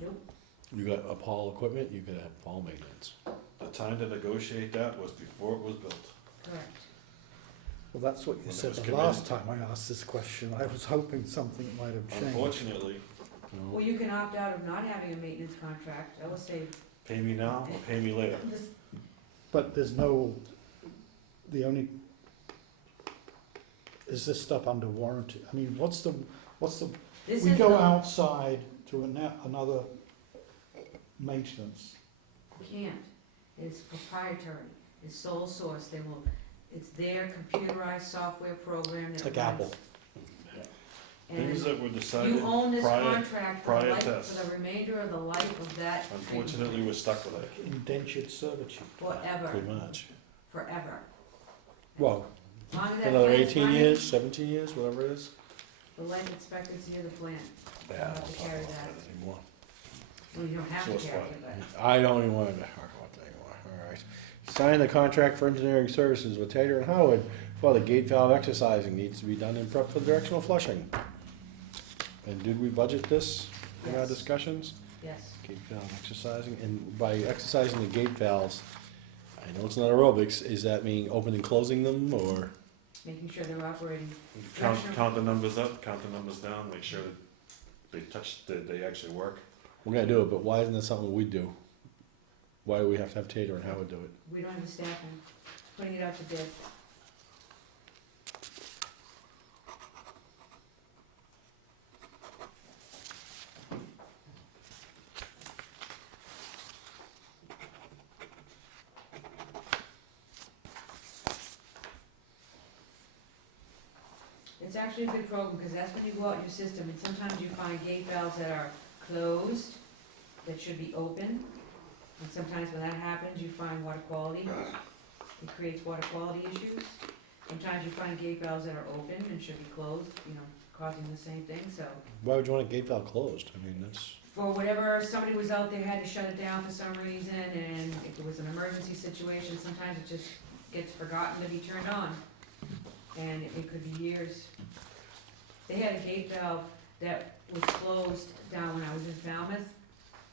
Nope. You got Apollo equipment, you could have Apollo maintenance. The time to negotiate that was before it was built. Correct. Well, that's what you When it said was the last committed. time I asked this question. I was hoping something might have changed. Unfortunately, No? Well, you can opt out of not having a maintenance contract, that will save pay me now or pay me later. this. But there's no, the only, is this stuff under warranty? I mean, what's the, This we is go the- outside to another maintenance. Can't, it's proprietary, it's sole source, they will, it's their computerized software program that It's like runs- Apple. Things And that were decided you own this prior, contract for the prior life, test. for the remainder of the life of that agreement. Unfortunately, we're stuck with it. Indentured servitude. Forever, Pretty much. forever. Well, As long as that another plant's 18 running, years, 17 years, whatever it is. the life expectancy of the plant, Yeah, have I to don't talk carry about that. that anymore. well, you don't have So to it's carry fine. it, but. I don't even want to talk about that anymore. All right. Sign the contract for engineering services with Tater and Howard. Well, the gate valve exercising needs to be done in prep for directional flushing. And did we budget this in our Yes. discussions? Yes, Gate valve exercising, and by exercising the gate valves, I know it's not aerobics, is that meaning opening and closing them, or? making sure they're operating. Count, Directional- count the numbers up, count the numbers down, make sure that they actually work. We're gonna do it, but why isn't that something we do? Why do we have to have Tater and Howard do it? We don't have the staffing, putting it out to bid. It's actually a good program, because that's when you go out in your system, and sometimes you find gate valves that are closed, that should be open. And sometimes when that happens, you find water quality, it creates water quality issues. Sometimes you find gate valves that are open and should be closed, you know, causing the same thing, so. Why would you want a gate valve closed? I mean, that's, For whatever, somebody was out there, had to shut it down for some reason, and if it was an emergency situation, sometimes it just gets forgotten to be turned on. And it could be years. They had a gate valve that was closed down when I was in Falmouth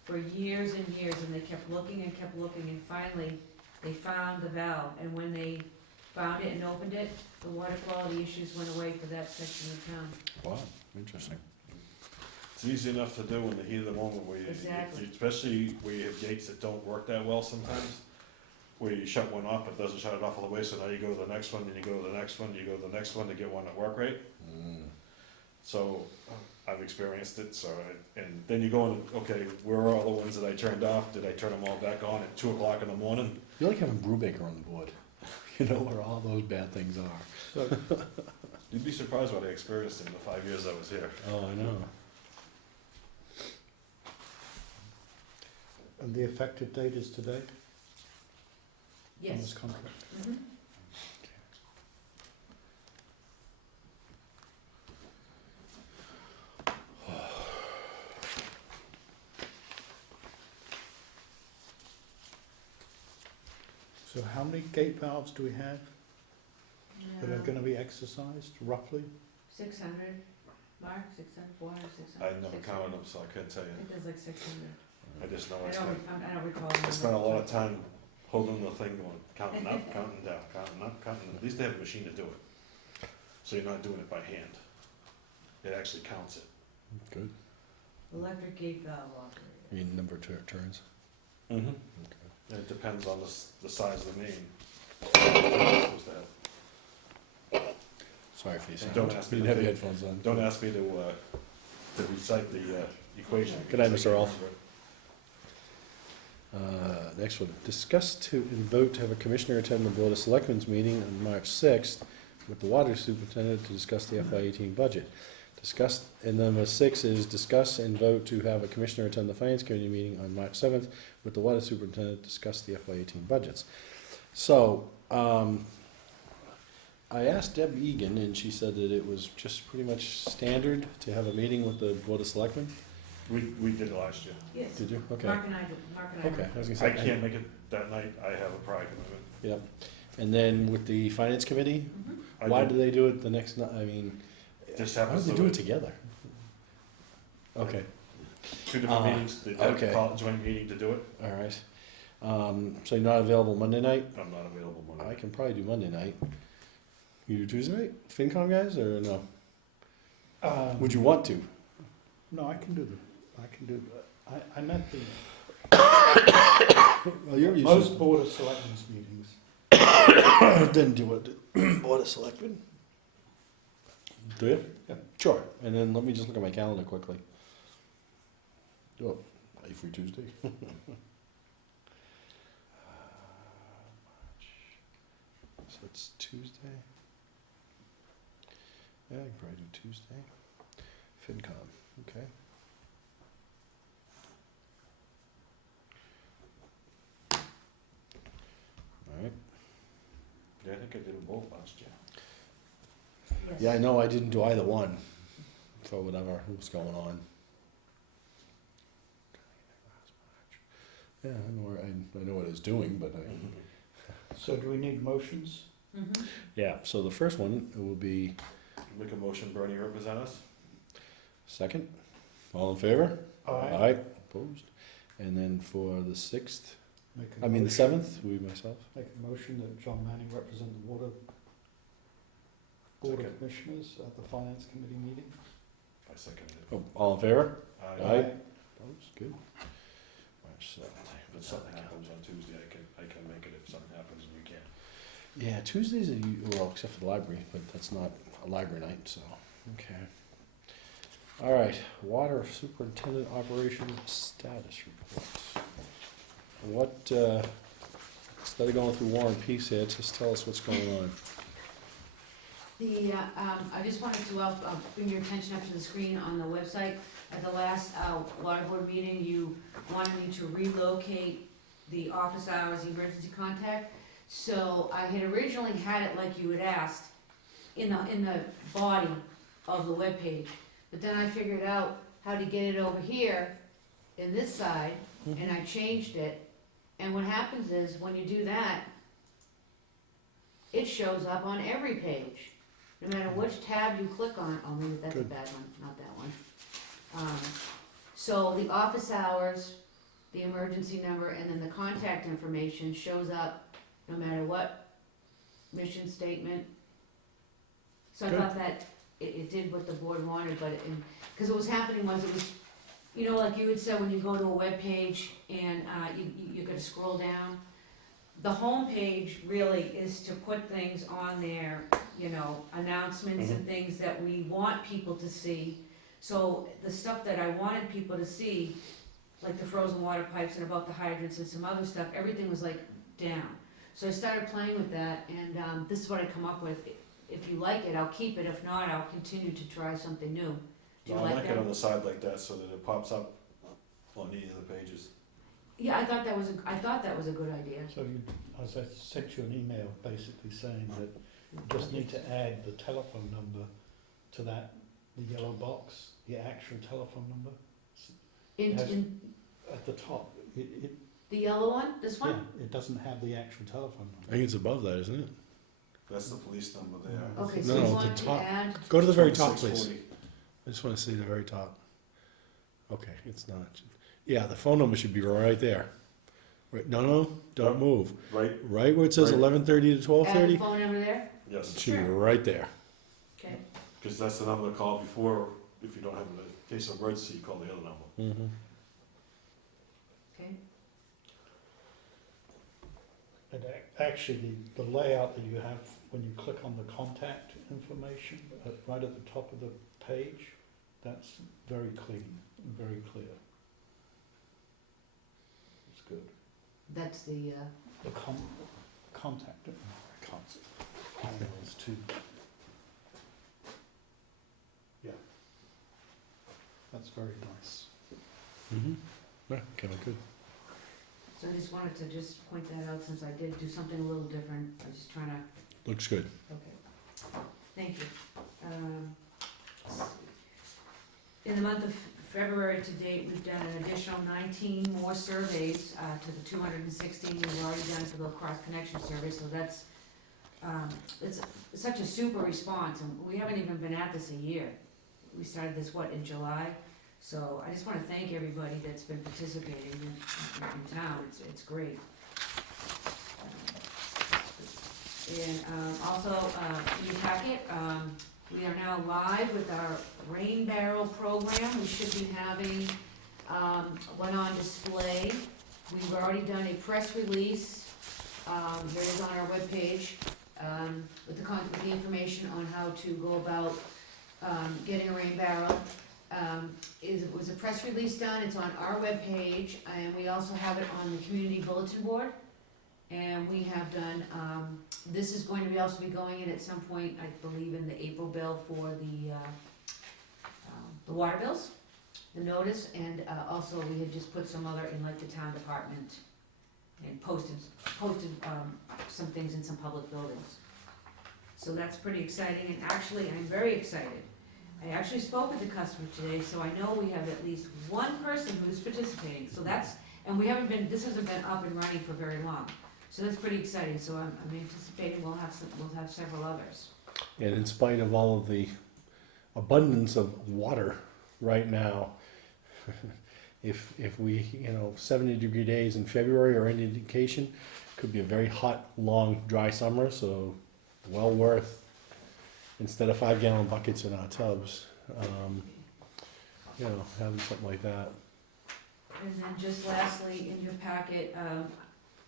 for years and years, and they kept looking, and finally, they found the valve, and when they found it and opened it, the water quality issues went away for that section of town. wow, interesting. It's easy enough to do in the heat of the moment where you, Exactly. especially where you have gates that don't work that well sometimes, where you shut one off, but it doesn't shut it off all the way, so now you go to the next one, then you go to the next one, you go to the next one to get one that work right. Mm. So, I've experienced it, so, and then you go and, okay, where are all the ones that I turned off? Did I turn them all back on at 2 o'clock in the morning? You're like having Brubaker on the board. You know where all those bad things are. So, You'd be surprised what I experienced in the 5 years I was here. Oh, I know. and the effective date is today on this Yes. contract? Mhm. So how many gate valves do we have that are gonna be exercised, roughly? 600, Mark, 600, 400, 600. I never counted them, so I couldn't tell I you. think there's like 600. I just know I I don't recall. the I spent a number. lot of time holding the thing going, counting up, counting down, counting up, counting down. At least they have a machine to do it. So you're not doing it by hand. It actually counts it. Good. Electric gate valve operator. You mean number of turns? Mm-hmm. Okay. It depends on the size of the main. Supposed to have. Sorry for you. Don't ask me You to didn't have your think. headphones on. Don't ask me to recite the equation. Good night, because Mr. I Rolfe. can't remember it. Next one, discuss to and vote to have a commissioner attend the Board of Selectmen's meeting on March 6th with the water superintendent to discuss the FY18 budget. Discuss, and number 6 is discuss and vote to have a commissioner attend the finance committee meeting on March 7th with the water superintendent to discuss the FY18 budgets. So, I asked Deb Egan, and she said that it was just pretty much standard to have a meeting with the Board of Selectmen. We did it last year. Yes. Did you? Okay. Mark and I did, Mark and I. Okay, did. I was gonna I say. can't make it that night. I have a prior commitment. Yep. And then with the finance committee, Mhm. I why did- do they do it the next night? I mean, Just why happens do they to do it. it together? Okay, Two different meetings. They have okay. to call a joint meeting to do it. all right. So you're not available Monday night? I'm not available I Monday. can probably do Monday night. You do Tuesday night? FinCom guys, or no? Would you want to? No, I can do I met the, Well, you're most Board of Selectmen's meetings. Then do it, Board of Selectmen. Do you? Yeah. Sure, and then let me just look at my calendar quickly. Oh, are you free Tuesday? So it's Tuesday. Yeah, I can probably do Tuesday. FinCom, okay. All right. Yeah, I think I did them both last year. Yes. Yeah, I know I didn't do either one for whatever was going on. Yeah, I know, I know what I was doing, but I. So do we need motions? Mhm. Yeah, so the first one will be Make a motion, Bernie, represent us. second. All in favor? Aye. Opposed? And then for the 6th, Make a I mean the motion- 7th, we myself. Make a motion that John Manning represent the Board of Second. Commissioners at the Finance Committee meeting. I seconded it. Oh, all in favor? Aye. Aye. Opposed? Good. March 7th. If something happens on Tuesday, I can make it if something happens and you can't. Yeah, Tuesdays are, well, except for the library, but that's not a library night, so, okay. All right, Water Superintendent Operations Status Report. What, instead of going through War and Peace here, just tell us what's going on. I just wanted to bring your attention up to the screen on the website. At the last water board meeting, you wanted me to relocate the office hours emergency contact. So I had originally had it like you had asked, in the body of the webpage. But then I figured out how to get it over here in this side, and I changed it. And what happens is, when you do that, it shows up on every page. No matter which tab you click on, oh, maybe that's a Good. bad one, not that one. So the office hours, the emergency number, and then the contact information shows up no matter what mission statement. So I Good. thought that it did what the board wanted, but because what was happening was it was, you know, like you had said, when you go to a web page and you gotta scroll down. The home page really is to put things on there, you know, announcements and things that we want people to see. So the stuff that I wanted people to see, like the frozen water pipes and about the hydrants and some other stuff, everything was like down. So I started playing with that, and this is what I come up with. If you like it, I'll keep it. If not, I'll continue to try something new. Do you No, I like like that? it on the side like that so that it pops up on any of the pages. Yeah, I thought that was a good idea. So you, as I sent you an email basically saying that you just need to add the telephone number to that, the yellow box, the actual telephone number. In, Yes. in, At the top, The yellow one, this Yeah, one? it doesn't have the actual telephone I number. think it's above that, isn't it? That's the police number there. Okay, No, so you no, the want to top. add, Go to the very top, please. 2640. I just wanna see the very top. Okay, it's not. Yeah, the phone number should be right there. Right, no, don't move. Right, Right where it says Right. 11:30 to add 12:30, the phone number there? yes, it should be Sure. right there. Okay, because that's the number to call before, if you don't have a case of emergency, you call the other number. Mm-hmm. okay. And actually, the layout that you have, when you click on the contact information, right at the top of the page, that's very clean and very clear. It's good. That's the, The contact, I can't see. Panels too. Yeah. That's very nice. Mm-hmm. Yeah, kinda good. so I just wanted to just point that out since I did do something a little different. I was just trying to, Looks good. okay. Thank you. In the month of February to date, we've done an additional 19 more surveys to the 216 we've already done for the cross connection survey, so that's, it's such a super response, and we haven't even been at this a year. We started this, in July? So I just wanna thank everybody that's been participating in town, it's great. And also, in your packet, we are now live with our rain barrel program. We should be having one on display. We've already done a press release, here it is on our webpage, with the information on how to go about getting a rain barrel. It was a press release done, it's on our webpage, and we also have it on the community bulletin board. And we have done, this is going to be also be going in at some point, I believe, in the April bill for the water bills, the notice, and also we had just put some other in like the town department and posted some things in some public buildings. So that's pretty exciting, and actually, I'm very excited. I actually spoke with the customer today, so I know we have at least one person who's participating, so that's, and we haven't been, this hasn't been up and running for very long. So that's pretty exciting, so I'm anticipating we'll have several others. And in spite of all of the abundance of water right now, if we, 70-degree days in February are any indication, could be a very hot, long, dry summer, so well worth, instead of 5-gallon buckets in our tubs, having something like that. And then just lastly, in your packet,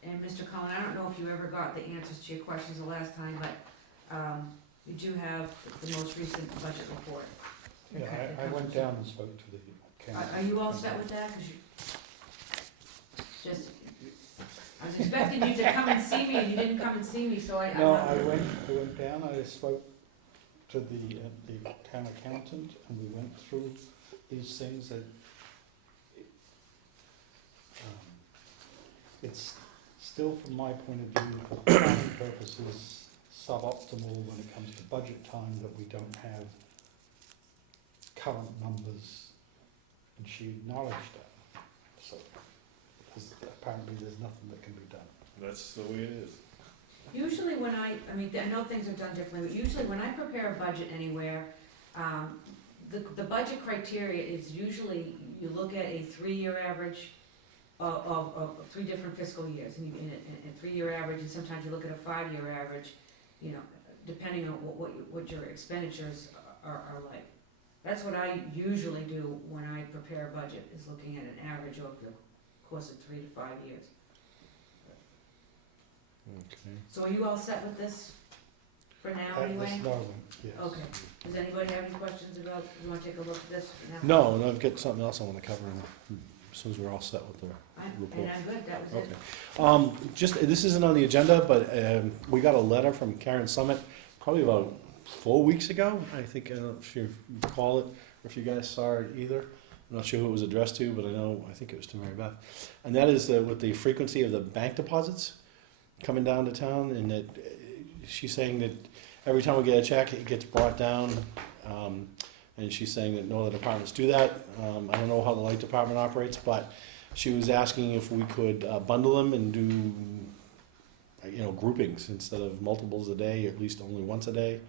and Mr. Cullen, I don't know if you ever got the answers to your questions the last time, but you do have the most recent budget report. Yeah, Okay, I went down and spoke to the county. Are you all set with that? 'Cause you, I was expecting you to come and see me, and you didn't come and see me, so I. No, I went down, I spoke to the town accountant, and we went through these things that, it's still, from my point of view, for planning purposes, suboptimal when it comes to budget time, that we don't have current numbers, and she acknowledged that. So, apparently there's nothing that can be done. That's the way it is. Usually when I know things are done differently, but usually when I prepare a budget anywhere, the budget criteria is usually, you look at a 3-year average of 3 different fiscal years, and a 3-year average, and sometimes you look at a 5-year average, depending on what your expenditures are like. That's what I usually do when I prepare a budget, is looking at an average over the course of 3 to 5 years. Okay. So are you all set with this for now At anyway? this moment, yes. Okay. Does anybody have any questions about, you wanna take a look at this now? No, and I've got something else I want to cover as soon as we're all set with the report. And I'm good, that was it. Okay. This isn't on the agenda, but we got a letter from Karen Summit probably about 4 weeks ago. I think, I don't know if you recall it, or if you guys saw it either. I'm not sure who it was addressed to, but I think it was to Mary Beth. And that is with the frequency of the bank deposits coming down to town, and that she's saying that every time we get a check, it gets brought down. And she's saying that no other departments do that. I don't know how the light department operates, but She was asking if we could bundle them and do, groupings instead of multiples a day, or at least only once a day.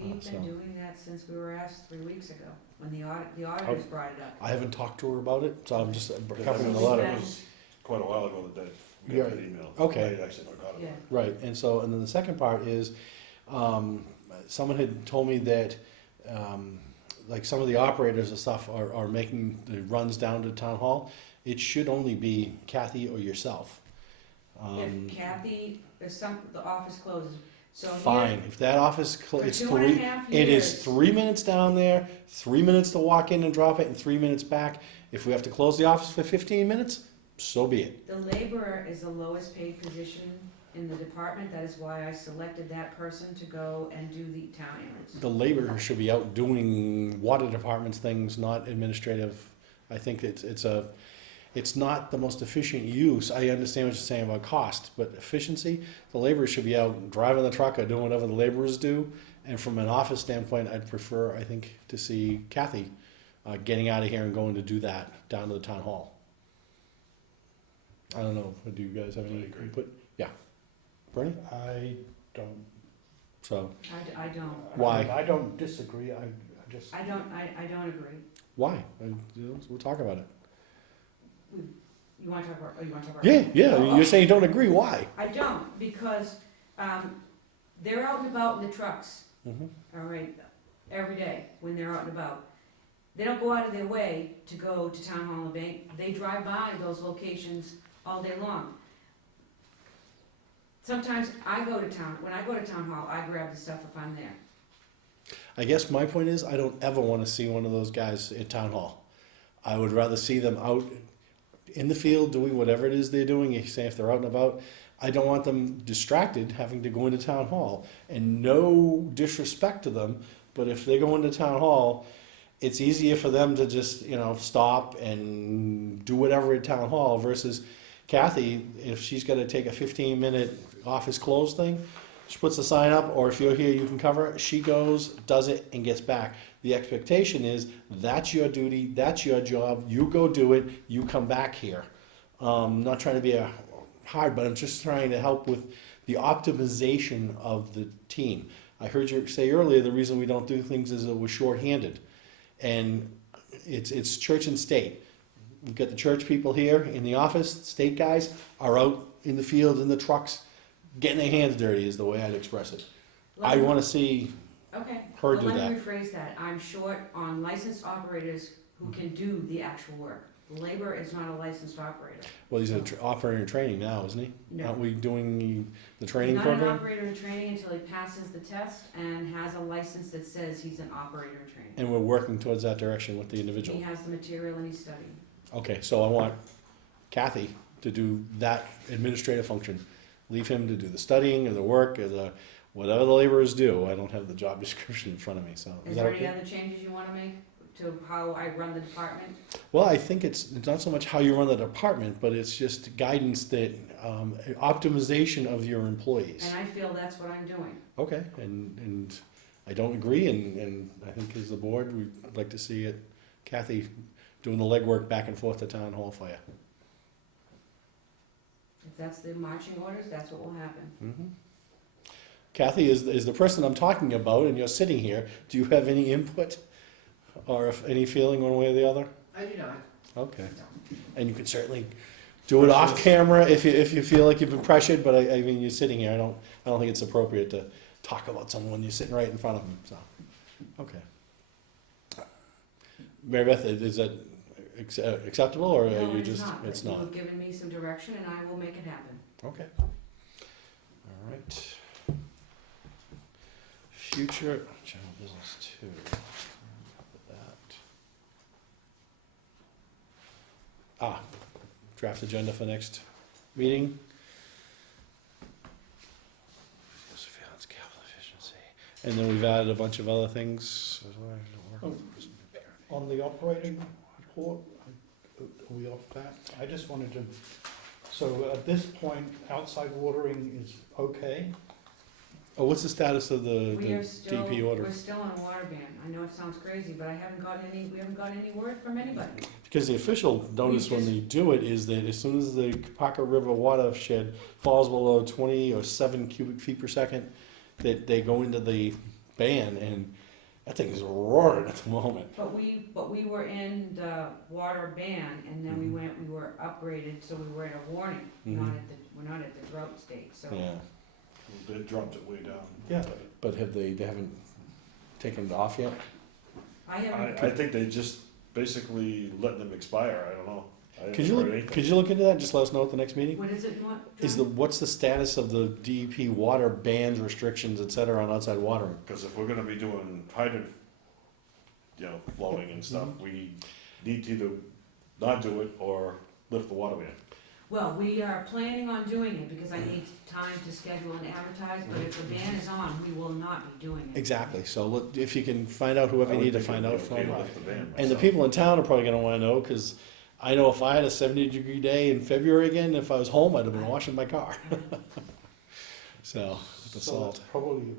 We've so- been doing that since we were asked 3 weeks ago, when the auditors brought it up. I haven't talked to her about it, so I'm just That covering the was- letter. that was quite a while ago that we got that email. Okay. I actually forgot about Yeah, it. Right, and then the second part is, someone had told me that, like some of the operators and stuff are making the runs down to town hall. It should only be Kathy or yourself. if Kathy, the office closes, so here, Fine, if that office, for it's 2.5 it is years, 3 minutes down there, 3 minutes to walk in and drop it, and 3 minutes back. If we have to close the office for 15 minutes, so be it. the laborer is the lowest paid position in the department, that is why I selected that person to go and do the town errands. The laborer should be out doing water department's things, not administrative. I think it's not the most efficient use. I understand what you're saying about cost, but efficiency, the laborer should be out driving the truck or doing whatever the laborers do. And from an office standpoint, I'd prefer, I think, to see Kathy getting out of here and going to do that down to the town hall. I don't know, do you guys have any I agree. input? Yeah. Bernie? I don't. So, I don't, Why? I don't disagree, I just. I don't agree. why? We'll talk about it. You wanna talk about, oh, you wanna talk about? Yeah, you're saying you don't agree, why? I don't, because, they're out and about in the trucks, Mhm. all right, every day, when they're out and about. They don't go out of their way to go to Town Hall and Bank, they drive by those locations all day long. Sometimes when I go to Town Hall, I grab the stuff if I'm there. I guess my point is, I don't ever want to see one of those guys at town hall. I would rather see them out in the field doing whatever it is they're doing. You say if they're out and about, I don't want them distracted having to go into town hall. And no disrespect to them, but if they go into town hall, it's easier for them to just, stop and do whatever at town hall versus Kathy, if she's got to take a 15-minute office close thing, she puts the sign up, or if you're here, you can cover it. She goes, does it, and gets back. The expectation is that's your duty, that's your job. You go do it. You come back here. Not trying to be hard, but I'm just trying to help with the optimization of the team. I heard you say earlier the reason we don't do things is that we're shorthanded, and it's church and state. We've got the church people here in the office. State guys are out in the field in the trucks, getting their hands dirty is the way I'd express it. I want to see Okay, her well, do let that. me rephrase that. I'm short on licensed operators who can do the actual work. The laborer is not a licensed operator. Well, he's offering training now, isn't he? No. Aren't we doing the He's training not an program? operator in training until he passes the test and has a license that says he's an operator in training. And we're working towards that direction with the He individual. has the material and he's studying. Okay, so I want Kathy to do that administrative function. Leave him to do the studying or the work or the whatever the laborers do. I don't have the job description in front of me, so is Is that there any okay? other changes you wanna make to how I run the department? Well, I think it's not so much how you run the department, but it's just guidance that optimization of your employees. And I feel that's what I'm doing. Okay, and I don't agree, and I think as the board, we'd like to see it, Kathy doing the legwork back and forth to town hall for you. If that's the marching orders, that's what will happen. Mhm. Kathy is the person I'm talking about, and you're sitting here. Do you have any input or any feeling one way or the other? I do not. Okay, and you can certainly do it off camera if you feel like you've been pressured. But I mean, you're sitting here. I don't think it's appropriate to talk about someone when you're sitting right in front of them. So, okay. Mary Beth, is that acceptable, or No, are you it's just not, it's but not? you've given me some direction and I will make it happen. Okay. All right. Future general business 2. That. Draft agenda for next meeting. Surveillance, capital efficiency. And then we've added a bunch of other things. On the operating report, are we off that? I just wanted to, so at this point, outside watering is okay? Oh, what's the status of the We are still, DP order? we're still on a water ban. I know it sounds crazy, but we haven't got any word from anybody. Because the official notice when just- they do it is that as soon as the Parker River watershed falls below 20 or 7 cubic feet per second, that they go into the ban, and that thing is roaring at the moment. But we were in the water ban, and then we Mhm. were upgraded, so we were at a warning, Mhm. we're not at the drought state, so. Yeah, They dropped it way down. Yeah. but they haven't taken it off yet? I haven't, I think they just basically letting them expire, I don't know. I haven't Could you heard look, anything. could you look into that and just let us know at the next meeting? what is it, what? What's the status of the DEP water bans, restrictions, et cetera, on outside watering? Cause if we're gonna be doing hydrant, flowing and stuff, we need to either not do it or lift the water ban. Well, we are planning on doing it because I need time to schedule and advertise, but if the ban is on, we will not be doing it. Exactly, so if you can find out whoever I you would need to think find it would out be okay from. to lift the ban And the myself. people in town are probably gonna wanna know, cause I know if I had a 70-degree day in February again, if I was home, I'd have been washing my car. So, the So salt. that's probably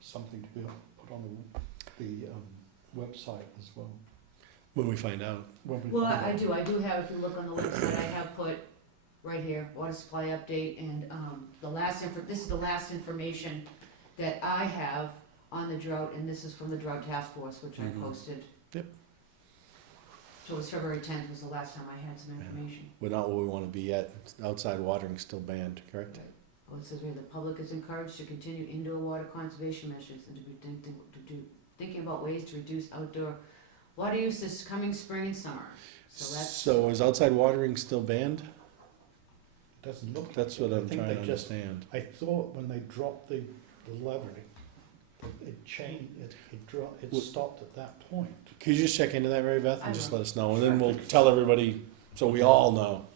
something to be put on the website as well. When we find out. When we Well, find out. I do have, if you look on the website, I have put right here, water supply update, and, this is the last information that I have on the drought, and this is from the drought task force, which I Mhm. posted. Yep. So it was February 10th was the last time I had some Yeah. information. We're not where we wanna be yet, outside watering still banned, correct? Well, it says here, the public is encouraged to continue indoor water conservation measures and to be thinking about ways to reduce outdoor water use this coming spring and summer. So that's, So is outside watering still banned? Doesn't look. That's like what it. I I'm think trying they to just- understand. I thought when they dropped the levy, it changed, it Well- stopped at that point. Could you just check into that, Mary Beth, I and just will. let us know, and then we'll tell everybody, so we all know,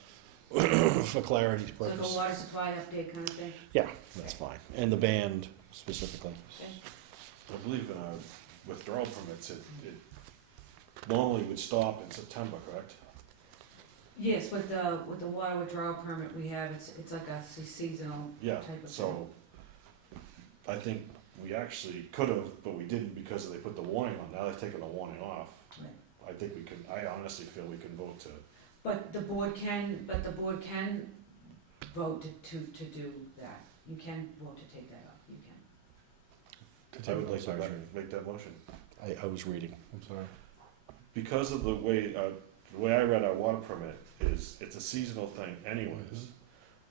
for clarity's so the purpose. water supply update kind of thing. Yeah, that's fine, and the band specifically. I believe in our withdrawal permits, it normally would stop in September, correct? Yes, with the water withdrawal permit we have, it's like a seasonal Yeah, type of thing. so I think we actually could have, but we didn't because they put the warning on. Now they've taken the warning off. Right. I think we can, I honestly feel we can vote to, But the board can vote to do that. You can vote to take that up, you can. I would like to Sorry, make that motion. I was reading, I'm sorry. Because of the way I read our water permit is, it's a seasonal thing anyways,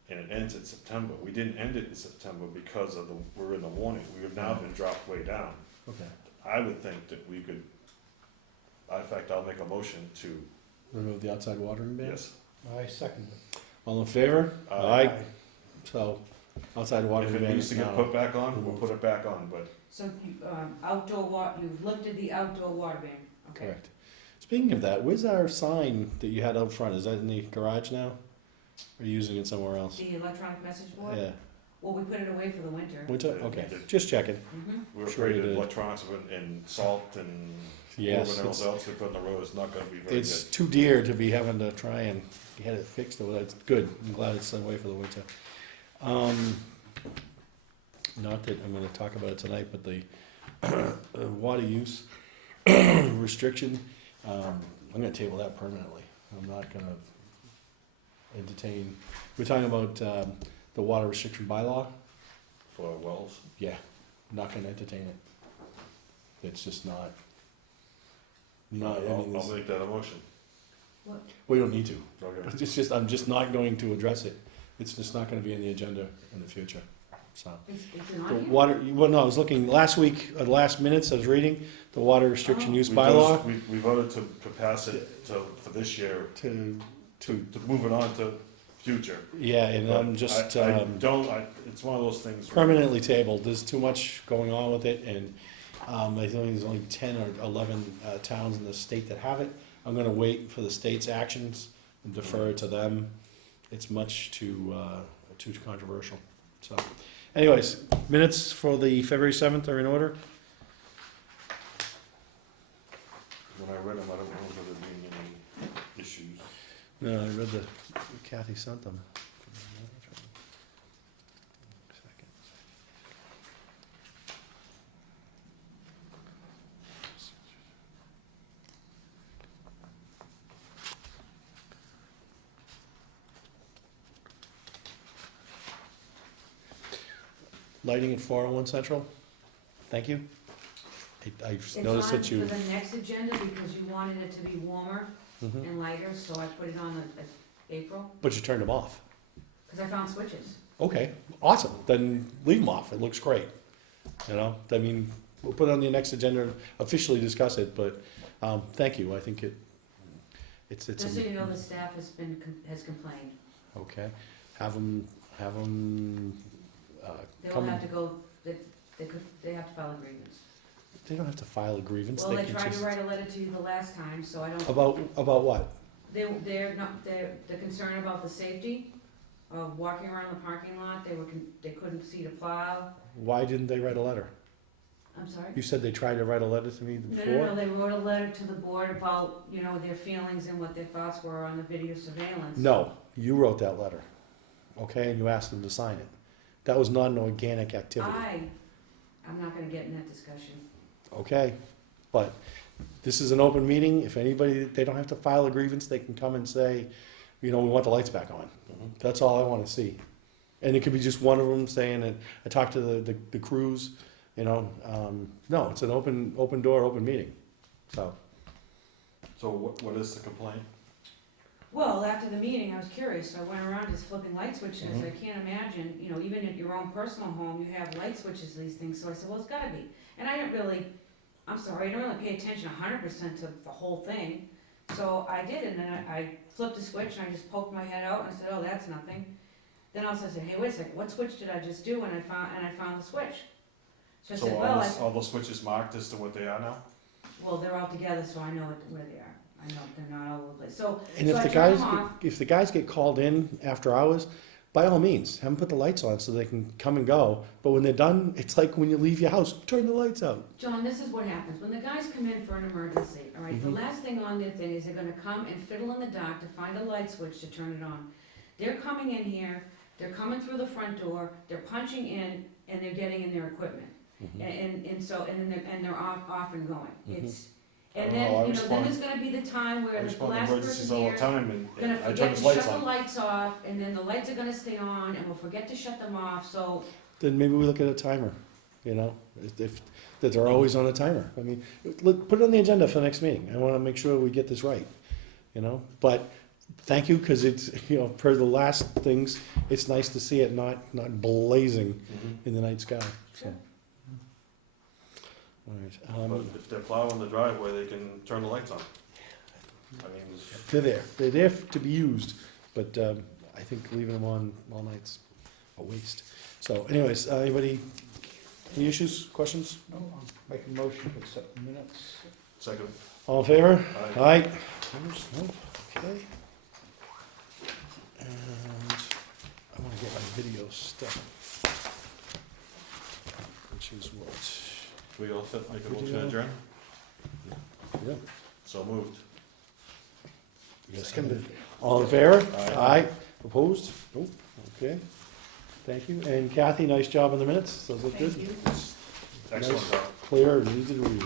and it ends in September. We didn't end it in September because of we're in the warning. We have now been dropped way down. Okay. I would think that we could, in fact, I'll make a motion to, Remove the outside watering ban? yes. I second it. All in favor? Aye. So, outside If watering it ban needs is to get now. put back on, we'll put it back on, but So you, you've lifted the outdoor water ban, okay? Correct. Speaking of that, where's our sign that you had out front? Is that in the garage now? Or are you using it somewhere else? The electronic message board? Yeah. Well, we put it away for the winter. Winter? Yeah, Okay, yeah. just checking. Mhm. we're Sure afraid you that did. electronics and salt and Yes, everything else we put on the road is not gonna be very it's good. too dear to be having to try and get it fixed, but it's good. I'm glad it's away for the winter. Not that I'm gonna talk about it tonight, but the water use restriction, I'm gonna table that permanently. I'm not gonna entertain, we're talking about, the water restriction bylaw. For wells. Yeah, not gonna entertain it. It's just not, I mean, I'll this- make that a motion. we don't need to. Okay. It's just, I'm just not going to address it. It's just not gonna be in the agenda in the future, so. Is it The on here? water, well, no, I was looking, last week, last minutes, I was reading the water restriction Oh. use We bylaw voted- We voted to pass it for this year, to, to move it on to future. yeah, and But I'm just, it's one of those things. where- permanently tabled. There's too much going on with it, and I think there's only 10 or 11 towns in the state that have it. I'm gonna wait for the state's actions and defer to them. It's much too controversial. So, anyways, minutes for the February 7th are in order. When I read them, I don't remember there being any issues. No, I read the, Kathy sent them. lighting at 401 Central. Thank you. I It's noticed on that you. for the next agenda because you wanted it to be warmer Mhm. and lighter, so I put it on April, But you turned them off. because I found switches. Okay, awesome. Then leave them off. It looks great. You know, I mean, we'll put it on the next agenda, and officially discuss it, but, thank you. I think it's. Just so you know, the staff has complained. Okay, have them, They'll come, have to go, they have to file a grievance. they don't have to file a grievance. Well, they can tried to just- write a letter to you the last time, so I don't, About what? they're concerned about the safety of walking around the parking lot. They couldn't see to plow. Why didn't they write a letter? I'm sorry? You said they tried to write a letter to me No, before? no, no, they wrote a letter to the board about, their feelings and what their thoughts were on the video surveillance. No, you wrote that letter, okay, and you asked them to sign it. That was not an organic activity, I'm not gonna get in that discussion. okay? But this is an open meeting, if anybody, they don't have to file a grievance, they can come and say, we want the lights back on. That's all I wanna see. And it could be just one of them saying that, I talked to the crews, no, it's an open door, open meeting, so. So what is the complaint? Well, after the meeting, I was curious, so I went around just flipping light switches. Mhm. I can't imagine, even at your own personal home, you have light switches, these things, so I said, well, it's gotta be. And I didn't really, I'm sorry, I didn't really pay attention 100% to the whole thing. So I did, and then I flipped a switch, and I just poked my head out, and I said, oh, that's nothing. Then also I said, hey, wait a second, what switch did I just do? And I found the switch. So I So said, well, all the switches marked as to what they are now? well, they're all together, so I know where they are. I know they're not all over the place. So, And So if I the turned guys, them off. if the guys get called in after hours, by all means, have them put the lights on so they can come and go. But when they're done, it's like when you leave your house, turn the lights out. John, this is what happens. When the guys come in for an emergency, all right, the Mhm. last thing on their thing is they're gonna come and fiddle in the dark to find a light switch to turn it on. They're coming in here, they're coming through the front door, they're punching in, and they're getting in their equipment. And so, and then they're off and going. Mhm. It's, I and don't know, I then, then respond- there's gonna be the time I where the respond to last emergencies person all the here time gonna and I turn forget his to lights shut the on. lights off, and then the lights are gonna stay on, and we'll forget to shut them off, so Then maybe we look at a timer, if, that they're always on a timer. I mean, put it on the agenda for the next meeting. I wanna make sure we get this right, But thank you, cause it's, per the last things, it's nice to see it not blazing Mhm. in the night sky, so. Sure. All But right, if they're plowing the driveway, they can turn the lights on. I mean, they're there to be used, but, I think leaving them on all night's a waste. So anyways, anybody, any issues, questions? No, I'll make a motion to accept the minutes. second, All in favor? Aye. Aye. Opposed? Nope. Okay. And I wanna get my video stuff. Which is what? we all set, make a motion Video. to adjourn? Yeah. So moved. Yes. All in favor? Aye. Opposed? Nope. Okay. Thank you. And Kathy, nice job on the minutes. Those look thank good. you. Excellent job. Clear and easy to read.